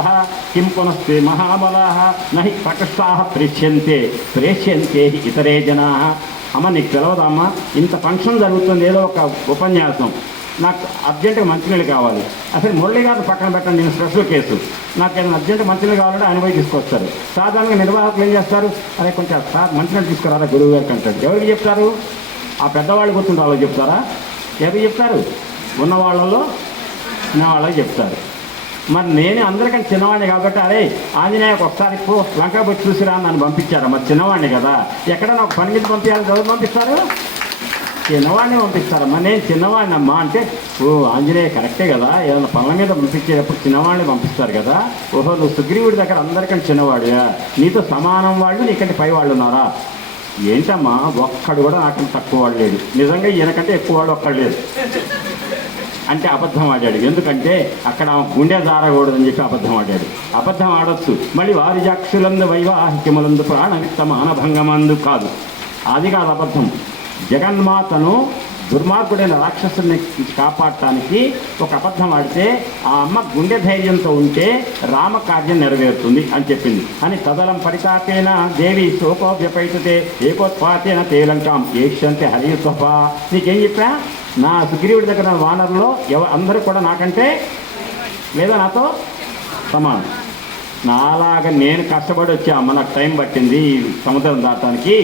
కిం పునస్తే మహాబలాహ నహి ప్రకృష్టాః ప్రేష్యంతే ఇతరే జనా. అమ్మ నీకు తెలవదమ్మా, ఇంత ఫంక్షన్ జరుగుతుంది, ఏదో ఒక ఉపన్యాసం, నాకు అర్జెంటుగా మంచినీళ్ళు కావాలి. అసలు మురళి గారిని పక్కన పెట్టండి, నేను స్పెషల్ కేసు, నాకు ఏదైనా అర్జెంటు మంచినీళ్ళు కావాలంటే ఆయన పోయి తీసుకొస్తారు. సాధారణంగా నిర్వాహకులు ఏం చేస్తారు? అదే కొంచెం మంచినీళ్ళు తీసుకురారా గురువు గారికి అంటాడు. ఎవరికి చెప్తారు? ఆ పెద్దవాళ్ళు గుర్తుంటే వాళ్ళకి చెప్తారా? ఎవరికి చెప్తారు? ఉన్న వాళ్ళలో చిన్నవాళ్ళకి చెప్తారు. మరి నేను అందరికంటే చిన్నవాడిని కాబట్టి, అరే ఆంజనేయకు ఒకసారి లంకా పోయి చూసిరా నన్ను పంపించారా? మరి చిన్నవాడిని కదా, ఎక్కడైనా ఒక పని మీద పంపించాలి, ఎవరు పంపిస్తారు? చిన్నవాడిని పంపిస్తారమ్మా. నేను చిన్నవాడిని అమ్మా అంటే, ఓ ఆంజనేయ కరెక్టే కదా, ఏదైనా పనుల మీద పంపించేటప్పుడు చిన్నవాడిని పంపిస్తారు కదా. ఓహో నువ్వు సుగ్రీవుడి దగ్గర అందరికంటే చిన్నవాడియా, నీతో సమానం వాళ్ళు నీకంటే పై వాళ్ళు ఉన్నారా? ఏంటమ్మా ఒక్కడు కూడా నాకంటే తక్కువ వాడు లేడు, నిజంగా ఈయనకంటే ఎక్కువ వాడు ఒక్కడు లేడు అంటే అబద్ధం ఆడాడు. ఎందుకంటే అక్కడ గుండె జారకూడదని చెప్పి అబద్ధం ఆడాడు. అబద్ధం ఆడొచ్చు, మళ్ళీ వారిజాక్షులందు వైవాహిక్యములందు ప్రాణవిత్త మానభంగమందు కాదు, అది కాదు అబద్ధం. జగన్మాతను దుర్మార్గుడైన రాక్షసుని కాపాడటానికి ఒక అబద్ధం ఆడితే ఆ అమ్మ గుండె ధైర్యంతో ఉంటే రామకార్యం నెరవేరుతుంది అని చెప్పింది. అని తదలం పరితాపేన దేవి శోకో వ్యపైతే ఏకోత్పాతేన తేలంకాం ఏష్యంతే హరియుద్ధప. నీకేం చెప్పా? నా సుగ్రీవుడి దగ్గర వానరులో అందరూ కూడా నాకంటే లేదా నాతో సమానం. నాలాగా నేను కష్టపడి వచ్చాము, నాకు టైం పట్టింది ఈ సముద్రం దాటానికి.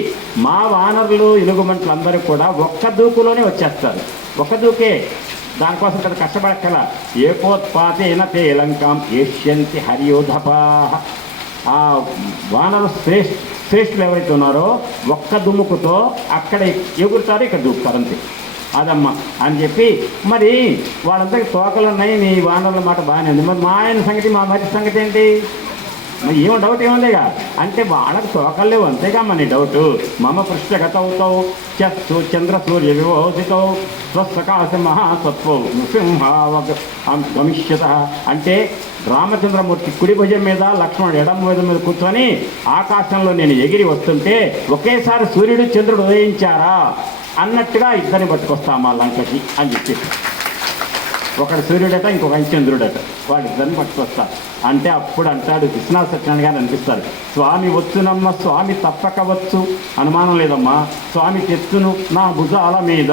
మా వానరులు ఎలుగుబంట్లు అందరూ కూడా ఒక్క దూకులోనే వచ్చేస్తారు, ఒక్క దూకే. దానికోసం కదా కష్టపడక్కల. ఏకోత్పాతేన తేలంకాం ఏష్యంతి హరియోధపా. ఆ వానరు శ్రేష్ఠులు ఎవరైతే ఉన్నారో ఒక్క దుమ్ముకుతో అక్కడ ఎగురుతారు, ఇక్కడ దూకుతారు, అంతే. అదమ్మా అని చెప్పి, మరి వాళ్ళందరికీ తోకలు ఉన్నాయి, నీ వానరుల మాట బాగానే ఉంది, మరి మా ఆయన సంగతి మా మధ్య సంగతి ఏంటి? మరి ఏమో డౌట్ ఏముందిగా అంటే వాళ్ళకి తోకలు లేవు, అంతేగా మన డౌట్. మమ పృష్ఠగతౌతౌ చస్సు చంద్ర సూర్య వివోదితౌ స్వస్సకాశ మహాసత్వౌ గమిష్యత. అంటే రామచంద్రమూర్తి కుడి భుజం మీద, లక్ష్మణుడు ఎడమ భుజం మీద కూర్చొని ఆకాశంలో నేను ఎగిరి వస్తుంటే ఒకేసారి సూర్యుడు చంద్రుడు ఉదయించారా అన్నట్టుగా ఇద్దరిని పట్టుకొస్తా మా లంకకి అని చెప్పి, ఒకడు సూర్యుడట, ఇంకొక చంద్రుడట, వాళ్ళిద్దరిని పట్టుకొస్తా అంటే అప్పుడు అంటాడు విశ్వనాథ సత్యనారాయణ గారు అనిపిస్తారు, స్వామి వచ్చునమ్మ, స్వామి తప్పక వచ్చు, అనుమానం లేదమ్మా, స్వామి తెచ్చును నా భుజాల మీద,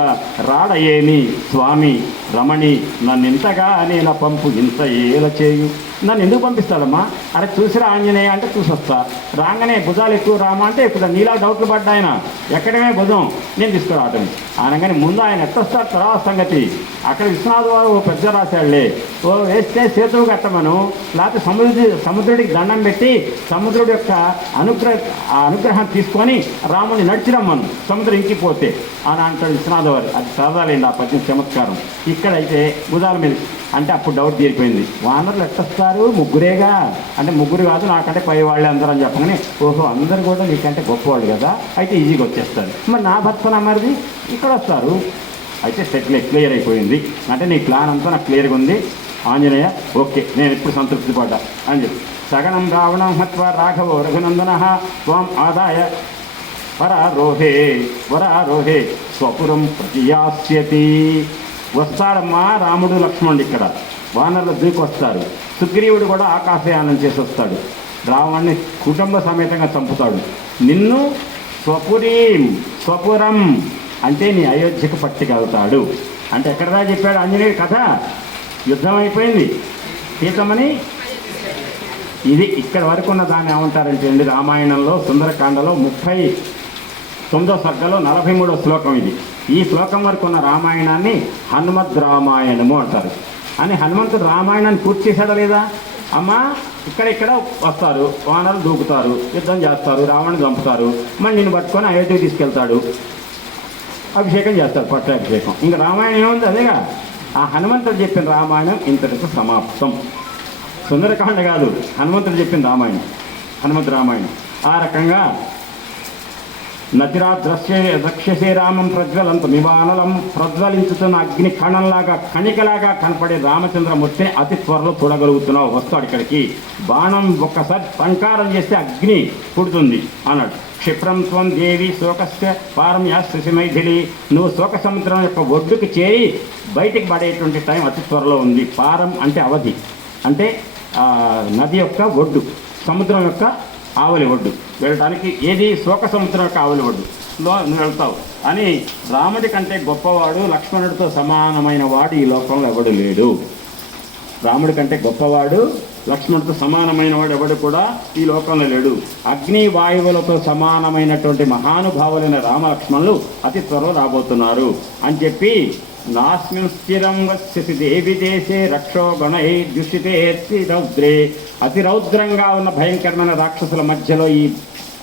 రాడ ఏమి స్వామి రమణి నన్ను ఇంతగా నేను పంపు ఇంత ఏల చేయు. నన్ను ఎందుకు పంపిస్తాడమ్మా? అరే చూసిరా ఆంజనేయ అంటే చూసొస్తా, రాగానే భుజాలు ఎక్కువ రామా అంటే ఎక్కువ, నీలా డౌట్లు పడ్డా ఆయన ఎక్కడమే భుజం నేను తీసుకురావటం అనగానే ముందు ఆయన ఎట్టొస్తాడు తర్వాత సంగతి. అక్కడ విశ్వనాథ వారు ఓ పెద్ద రాశాడులే, ఓ వేస్తే సేతువు కట్టమను, లేకపోతే సముద్రుడికి దండం పెట్టి సముద్రుడి యొక్క అనుగ్రహం తీసుకొని రాముని నడిచిరమ్మను సముద్రం ఇంకిపోతే అని అంటాడు విశ్వనాథ వారు. అది సరదాలేండి ఆ పద్యం చమత్కారం. ఇక్కడైతే భుజాల మీద అంటే అప్పుడు డౌట్ తీరిపోయింది. వానరులు ఎట్టొస్తారు? ముగ్గురేగా అంటే ముగ్గురు కాదు, నాకంటే పై వాళ్ళే అందరూ అని చెప్పగానే, ఓహో అందరు కూడా నీకంటే గొప్పవాళ్ళు కదా, అయితే ఈజీగా వచ్చేస్తారు. మరి నా భర్త మరిది ఇక్కడ వస్తారు, అయితే క్లియర్ అయిపోయింది అంటే నీ ప్లాన్ అంతా నాకు క్లియర్గా ఉంది ఆంజనేయ, ఓకే నేను ఇప్పుడు సంతృప్తి పడ్డా అని చెప్పి సగనం రావణం హత్వ రాఘవో రఘునందన త్వం ఆదాయ వరారోహే స్వపురం ప్రతియాస్యతి. వస్తాడమ్మా రాముడు లక్ష్మణుడు, ఇక్కడ వానరులు దూకి వస్తారు. సుగ్రీవుడు కూడా ఆకాశయానం చేసి వస్తాడు, రావణ్ణి కుటుంబ సమేతంగా చంపుతాడు. నిన్ను స్వపురం అంటే నీ అయోధ్యకు పట్టుకెళ్తాడు. అంటే ఎక్కడదా చెప్పాడు ఆంజనేయుడు కథ, యుద్ధం అయిపోయింది సీతమ్మని. ఇది ఇక్కడ వరకు ఉన్న దాన్ని ఏమంటారంటే అండి, రామాయణంలో సుందరకాండలో 39వ సర్గలో 43వ శ్లోకం ఇది. ఈ శ్లోకం వరకు ఉన్న రామాయణాన్ని హనుమద్ రామాయణము అంటారు. అని హనుమంతుడు రామాయణాన్ని పూర్తి చేశాడా లేదా? అమ్మ ఇక్కడ వస్తారు, వానరులు దూకుతారు, యుద్ధం చేస్తారు, రావణుని చంపుతారు, మళ్ళీ నిన్ను పట్టుకొని అయోధ్యకి తీసుకెళ్తాడు, అభిషేకం చేస్తాడు, పట్టాభిషేకం. ఇంకా రామాయణం ఏముంది అదేగా. ఆ హనుమంతుడు చెప్పిన రామాయణం ఇంతటితో సమాప్తం. సుందరకాండ కాదు, హనుమంతుడు చెప్పిన రామాయణం, హనుమంతు రామాయణం. ఆ రకంగా రక్షసే రామం ప్రజ్వలంత నివానలం, ప్రజ్వలించుతున్న అగ్ని కణంలాగా కణికలాగా కనపడే రామచంద్రమూర్తిని అతి త్వరలో చూడగలుగుతున్నావు. వస్తాడు ఇక్కడికి. బాణం ఒక్కసారి సంకారం చేస్తే అగ్ని పుడుతుంది అన్నాడు. క్షిప్రం త్వం దేవి శోకస్య పారం యాస్సి మైథిలి, నువ్వు శోక సముద్రం యొక్క ఒడ్డుకు చేరి బయటికి పడేటువంటి టైం అతి త్వరలో ఉంది. పారం అంటే అవధి, అంటే నది యొక్క ఒడ్డు, సముద్రం యొక్క ఆవలి ఒడ్డు వెళ్ళడానికి. ఏది? శోక సముద్రం యొక్క ఆవలి ఒడ్డులో నువ్వు వెళ్తావు అని. రాముడి కంటే గొప్పవాడు, లక్ష్మణుడితో సమానమైన వాడు ఈ లోకంలో ఎవడు లేడు. రాముడి కంటే గొప్పవాడు, లక్ష్మణుడితో సమానమైన వాడు ఎవడు కూడా ఈ లోకంలో లేడు. అగ్ని వాయువులతో సమానమైనటువంటి మహానుభావులైన రామలక్ష్మణులు అతి త్వరలో రాబోతున్నారు అని చెప్పి, నాస్మిన్ స్థిరం వస్యసి దేవి దేశే రక్షో గణై దుషితే రౌద్రే, అతి రౌద్రంగా ఉన్న భయంకరమైన రాక్షసుల మధ్యలో ఈ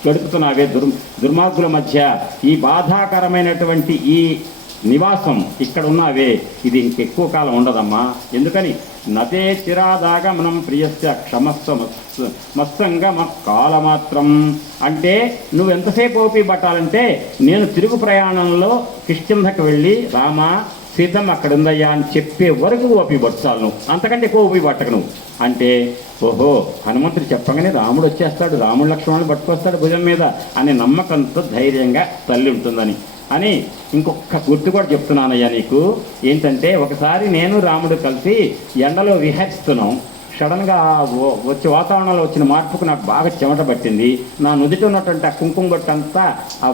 గడుపుతున్నావే, దుర్మార్గుల మధ్య ఈ బాధాకరమైనటువంటి ఈ నివాసం ఇక్కడ ఉన్నావే, ఇది ఇంకెక్కువ కాలం ఉండదమ్మా. ఎందుకని? నదే చిరాదాగమనం ప్రియస్య క్షమస్వ కాలమాత్రం. అంటే నువ్వు ఎంతసేపు ఓపి పట్టాలంటే, నేను తిరుగు ప్రయాణంలో కిష్కింధకు వెళ్ళి రామ సీతమ్మ అక్కడ ఉందయ్యా అని చెప్పే వరకు ఓపి పట్టాలి నువ్వు, అంతకంటే ఎక్కువ ఓపి పట్టక నువ్వు. అంటే ఓహో హనుమంతుడు చెప్పగానే రాముడు వచ్చేస్తాడు, రాముడు లక్ష్మణుడు పట్టుకొస్తాడు భుజం మీద అనే నమ్మకంతో ధైర్యంగా తల్లి ఉంటుందని అని. ఇంకొక గుర్తు కూడా చెప్తున్నానయ్యా నీకు. ఏంటంటే ఒకసారి నేను రాముడు కలిసి ఎండలో విహరిస్తున్నాం. సడన్గా వచ్చే వాతావరణంలో వచ్చిన మార్పుకు నాకు బాగా చెమట పట్టింది. నా నుదుటి ఉన్నటువంటి ఆ కుంకుమ బొట్టు అంతా ఆ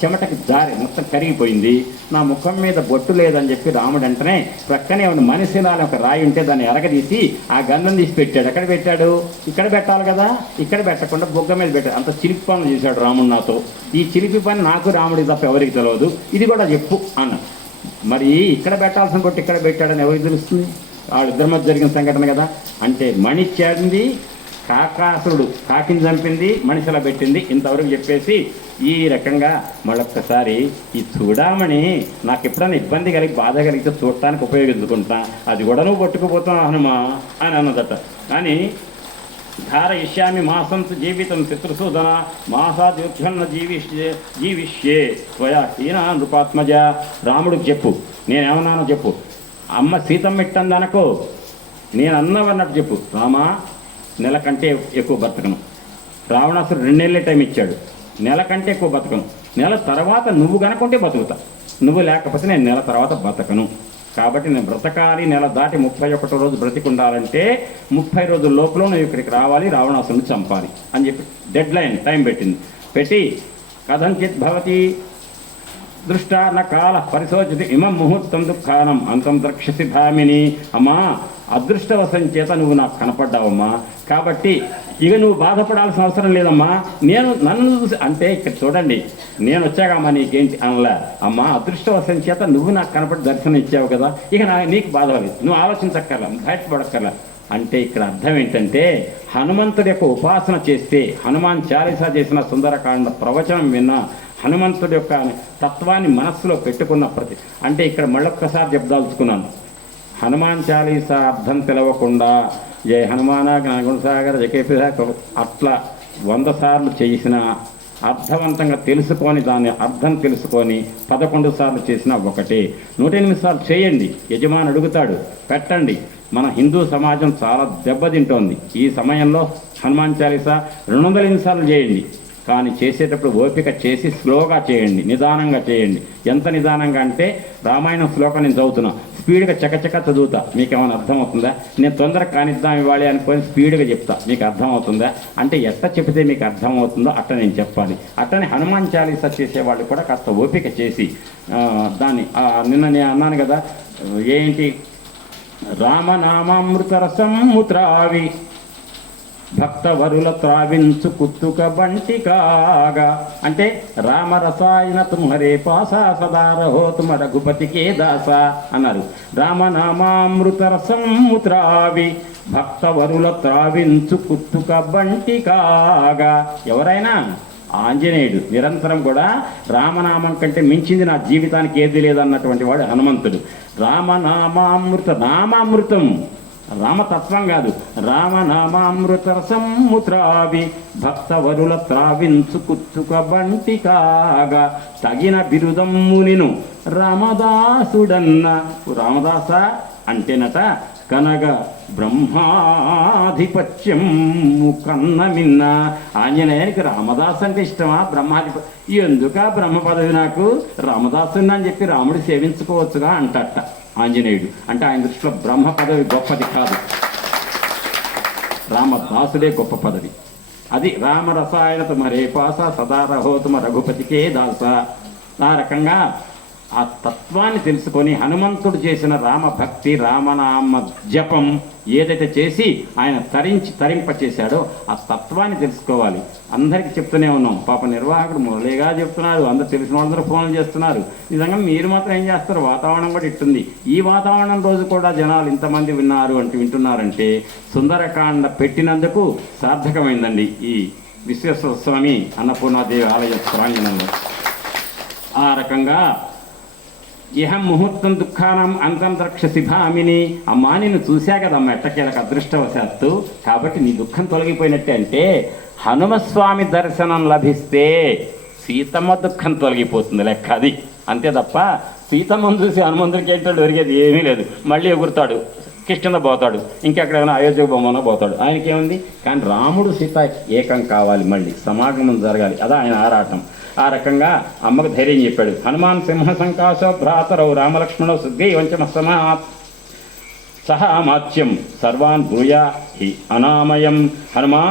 చెమటకి జారి మొత్తం కరిగిపోయింది. నా ముఖం మీద బొట్టు లేదని చెప్పి రాముడు వెంటనే ప్రక్కనే ఉన్న మనిషినాలు ఒక రాయి ఉంటే దాన్ని ఎరగదీసి ఆ గంధం తీసి పెట్టాడు. ఎక్కడ పెట్టాడు? ఇక్కడ పెట్టాలి కదా, ఇక్కడ పెట్టకుండా బొగ్గ మీద పెట్టాడు. అంత చిలిపి పనులు చేశాడు రాముడు నాతో. ఈ చిలిపి పని నాకు రాముడికి తప్ప ఎవరికి తెలియదు, ఇది కూడా చెప్పు అన్న. మరి ఇక్కడ పెట్టాల్సిన బొట్టు ఇక్కడ పెట్టాడని ఎవరికి తెలుస్తుంది? వాళ్ళిద్దరి మధ్య జరిగిన సంఘటన కదా. అంటే మణి చేరింది, కాకాసురుడు కాకిని చంపింది, మనిషిలా పెట్టింది. ఇంతవరకు చెప్పేసి ఈ రకంగా మళ్ళొక్కసారి ఈ చూడమని నాకు ఎప్పుడైనా ఇబ్బంది కలిగి బాధ కలిగితే చూడటానికి ఉపయోగించుకుంటా, అది కూడా నువ్వు పట్టుకుపోతున్నావు హనుమా అని అన్నదట. కానీ ధారయిష్యామి మాసంతు జీవితం శత్రుసూదన మాసాద్యుద్ధన్న జీవిష్యే త్వయా హీనా నృపాత్మజ. రాముడికి చెప్పు, నేనేమన్నానో చెప్పు. అమ్మ సీతమ్మ ఇట్టందనకో, నేను అన్నవన్నట్టు చెప్పు. రామా నెల కంటే ఎక్కువ బతకను. రావణాసుడు 2 నెలలే టైం ఇచ్చాడు. నెల కంటే ఎక్కువ బతకను. నెల తర్వాత నువ్వు కనుకుంటే బతుకుతా, నువ్వు లేకపోతే నేను నెల తర్వాత బతకను. కాబట్టి నేను బ్రతకాలి, నెల దాటి 31వ రోజు బ్రతికుండాలంటే 30 రోజుల లోపల నువ్వు ఇక్కడికి రావాలి, రావణాసురుని చంపాలి అని చెప్పి డెడ్ లైన్ టైం పెట్టి కథంచిత్ భవతి దృష్ట నా కాల పరిశోచితి ఇమం ముహూర్తం దుఃఖానం అంతం ద్రక్షసి భామిని. అమ్మా అదృష్టవశం చేత నువ్వు నాకు కనపడ్డావమ్మా, కాబట్టి ఇక నువ్వు బాధపడాల్సిన అవసరం లేదమ్మా. నన్ను చూసి అంటే ఇక్కడ చూడండి, నేను వచ్చాకమ్మా నీకేంటి అనలే. అమ్మా అదృష్టవశం చేత నువ్వు నాకు కనపడి దర్శనం ఇచ్చావు కదా, ఇక నీకు బాధ లేదు, నువ్వు ఆలోచించక్కర్లా, బయటపడక్కర్లా. అంటే ఇక్కడ అర్థం ఏంటంటే, హనుమంతుడి యొక్క ఉపాసన చేస్తే, హనుమాన్ చాలీసా చేసిన సుందరకాండ ప్రవచనం విన్నా, హనుమంతుడి యొక్క తత్వాన్ని మనస్సులో పెట్టుకున్న అంటే ఇక్కడ మళ్ళొక్కసారి చెప్దాల్చుకున్నాను. హనుమాన్ చాలీసా అర్థం తెలవకుండా జయ హనుమాన గుణసాగర జకేపి అట్లా 100 సార్లు చేసిన అర్థవంతంగా తెలుసుకొని దాన్ని అర్థం తెలుసుకొని 11 సార్లు చేసినా ఒకటే. 108 సార్లు చేయండి, యజమాని అడుగుతాడు, పెట్టండి. మన హిందూ సమాజం చాలా దెబ్బతింటోంది. ఈ సమయంలో హనుమాన్ చాలీసా 208 సార్లు చేయండి. కానీ చేసేటప్పుడు ఓపిక చేసి స్లోగా చేయండి, నిదానంగా చేయండి. ఎంత నిదానంగా అంటే రామాయణం శ్లోకం నేను చదువుతున్నా, స్పీడ్గా చకచక చదువుతా, మీకు ఏమైనా అర్థమవుతుందా? నేను తొందరగా కానిద్దాం ఇవ్వాలి అనుకొని స్పీడ్గా చెప్తా, మీకు అర్థమవుతుందా? అంటే ఎట్లా చెప్తే మీకు అర్థమవుతుందో అట్లా నేను చెప్పాలి. అట్లనే హనుమాన్ చాలీసా చేసేవాళ్ళు కూడా కాస్త ఓపిక చేసి దాన్ని నిన్న నేను అన్నాను కదా, ఏంటి రామనామామృత రసం ముత్రావి భక్తవరుల త్రావించు కుత్తుక బంటి కాగా అంటే రామరసాయన తుమరే పాసా సదా రహో తుమ రఘుపతికే దాస అన్నారు. రామనామామృత రసం ముత్రావి భక్తవరుల త్రావించు కుత్తుక బంటి కాగా. ఎవరైనా ఆంజనేయుడు నిరంతరం కూడా రామనామం కంటే మించింది నా జీవితానికి ఏది లేదన్నటువంటి వాడు హనుమంతుడు. రామనామామృత, నామామృతం, రామతత్వం కాదు, రామనామామృత రసముత్రావి భక్తవరుల త్రావించు కుత్తుక బంటి కాగా తగిన బిరుదమ్మునిను రామదాసుడన్న. రామదాస అంటేనట కనగ బ్రహ్మాధిపత్యం కన్న మిన్న. ఆంజనేయునికి రామదాస్ అంటే ఇష్టమా? ఎందుక బ్రహ్మ పదవి నాకు, రామదాసుని అని చెప్పి రాముడు సేవించుకోవచ్చుగా అంటట ఆంజనేయుడు. అంటే ఆయన దృష్టిలో బ్రహ్మ పదవి గొప్పది కాదు, రామదాసుడే గొప్ప పదవి. అది రామరసాయన తుమరే పాస సదా రహో తుమ రఘుపతికే దాస. ఆ రకంగా ఆ తత్వాన్ని తెలుసుకొని హనుమంతుడు చేసిన రామభక్తి, రామనామ జపం ఏదైతే చేసి ఆయన తరింపచేశాడో ఆ తత్వాన్ని తెలుసుకోవాలి. అందరికీ చెప్తూనే ఉన్నాం, పాప నిర్వాహకుడు మురళిగా చెప్తున్నారు, అందరూ తెలిసిన వాళ్ళందరూ ఫోన్లు చేస్తున్నారు. నిజంగా మీరు మాత్రం ఏం చేస్తారు? వాతావరణం కూడా ఇట్టుంది. ఈ వాతావరణం రోజు కూడా జనాలు ఇంతమంది వింటున్నారంటే సుందరకాండ పెట్టినందుకు సార్థకమైందండి ఈ విశ్వేశ్వర స్వామి అన్నపూర్ణాదేవి ఆలయ ప్రాంగణంలో. ఆ రకంగా ఇహం ముహూర్తం దుఃఖానం అంతంత్రక్షసి భామిని. అమ్మా నిన్ను చూశా కదమ్మా ఎట్టకేలకు అదృష్టవశాత్తు, కాబట్టి నీ దుఃఖం తొలగిపోయినట్టే. అంటే హనుమస్వామి దర్శనం లభిస్తే సీతమ్మ దుఃఖం తొలగిపోతుంది లెక్క అది, అంతే తప్ప సీతమ్మను చూసి హనుమంతుడికి ఏంటో దొరికేది ఏమీ లేదు. మళ్ళీ ఎగురుతాడు, కిష్కింద పోతాడు, ఇంకెక్కడైనా అయోధ్య బొమ్మనో పోతాడు, ఆయనకేముంది. కానీ రాముడు సీత ఏకం కావాలి, మళ్ళీ సమాగమం జరగాలి, అదా ఆయన ఆరాటం. ఆ రకంగా అమ్మకు ధైర్యం చెప్పాడు. హనుమాన్ సింహ సంకాశ భ్రాతరవు రామలక్ష్మణ సుగ్రీవంచమస్తమాత్ సహామాత్యం సర్వాన్ బ్రూయా హి అనామయం. హనుమా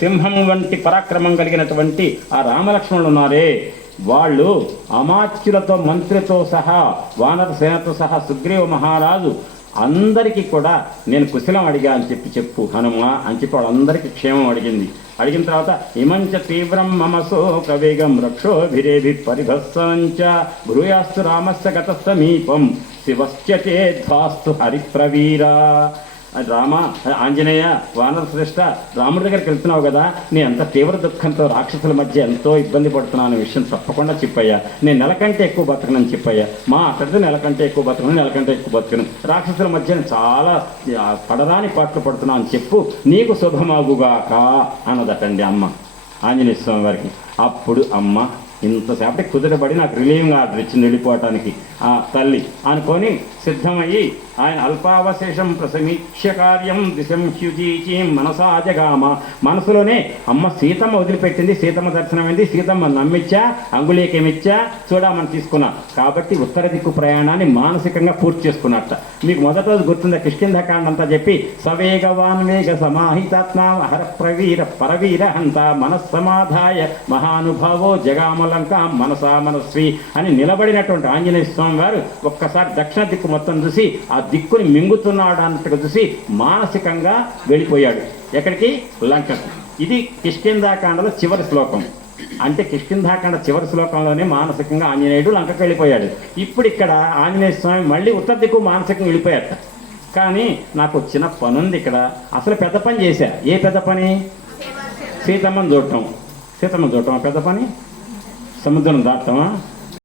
సింహం వంటి పరాక్రమం కలిగినటువంటి ఆ రామలక్ష్మణులు ఉన్నారే, వాళ్ళు అమాత్యులతో మంత్రితో సహా వానర సేనతో సహా సుగ్రీవ మహారాజు అందరికీ కూడా నేను కుశలం అడిగా అని చెప్పు హనుమా అని చెప్పి వాళ్ళందరికీ క్షేమం అడిగింది. అడిగిన తర్వాత ఇమంచ తీవ్రం మమసో కవేగం రక్షోభిరేభి పరిభస్సంచ భూయాస్తు రామస్య గత సమీపం శివశ్చే ధ్వాస్తు హరిప్రవీరా. రామ ఆంజనేయ వానర శ్రేష్ఠ, రాముడి దగ్గరికి వెళ్తున్నావు కదా, నేను ఎంత తీవ్ర దుఃఖంతో రాక్షసుల మధ్య ఎంతో ఇబ్బంది పడుతున్నాను విషయం తప్పకుండా చెప్పయ్యా. నేను నెలకంటే ఎక్కువ బతకనని చెప్పయ్యా. మా అక్కడితో నెలకంటే ఎక్కువ బతకను, రాక్షసుల మధ్య చాలా పడరాని పాటలు పడుతున్నాను అని చెప్పు, నీకు శుభమాగుగాక అన్నదటండి అమ్మ ఆంజనేయ స్వామి వారికి. అప్పుడు అమ్మ ఇంతసేపటి కుదిరబడి నాకు రిలీవింగ్ ఆర్డర్ ఇచ్చింది వెళ్ళిపోవటానికి. ఆ తల్లి అనుకొని సిద్ధమయ్యి ఆయన అల్పావశేషం ప్రసమీక్ష కార్యం దిశం హ్యుజీచి మనసా జగామ. మనసులోనే అమ్మ సీతమ్మ వదిలిపెట్టింది, సీతమ్మ దర్శనమైంది, సీతమ్మ నమ్మిచ్చా, అంగుళీకేమిచ్చా, చూడమని తీసుకున్నా. కాబట్టి ఉత్తర దిక్కు ప్రయాణాన్ని మానసికంగా పూర్తి చేసుకున్నట్ట. మీకు మొదటి రోజు గుర్తుందా కిష్కింధకాండ అంతా చెప్పి సవేగవాన్ వేగ సమాహితాత్మ హర ప్రవీర పరవీర హంత మనస్సమాధాయ మహానుభావో జగామలంక మనసా మనస్వి అని నిలబడినటువంటి ఆంజనేయ స్వామి వారు ఒక్కసారి దక్షిణ దిక్కు మొత్తం చూసి ఆ దిక్కుని మింగుతున్నాడు అన్నట్టుగా చూసి మానసికంగా వెళ్ళిపోయాడు. ఎక్కడికి? లంకకు. ఇది కిష్కింధాకాండలో చివరి శ్లోకం. అంటే కిష్కింధాకాండ చివరి శ్లోకంలోనే మానసికంగా ఆంజనేయుడు లంకకు వెళ్ళిపోయాడు. ఇప్పుడు ఇక్కడ ఆంజనేయ స్వామి మళ్ళీ ఉత్తర దిక్కు మానసికంగా వెళ్ళిపోయాట. కానీ నాకు చిన్న పని ఉంది ఇక్కడ. అసలు పెద్ద పని చేశా. ఏ పెద్ద పని? సీతమ్మను చూడటం. పెద్ద పని. సముద్రం దాటమా?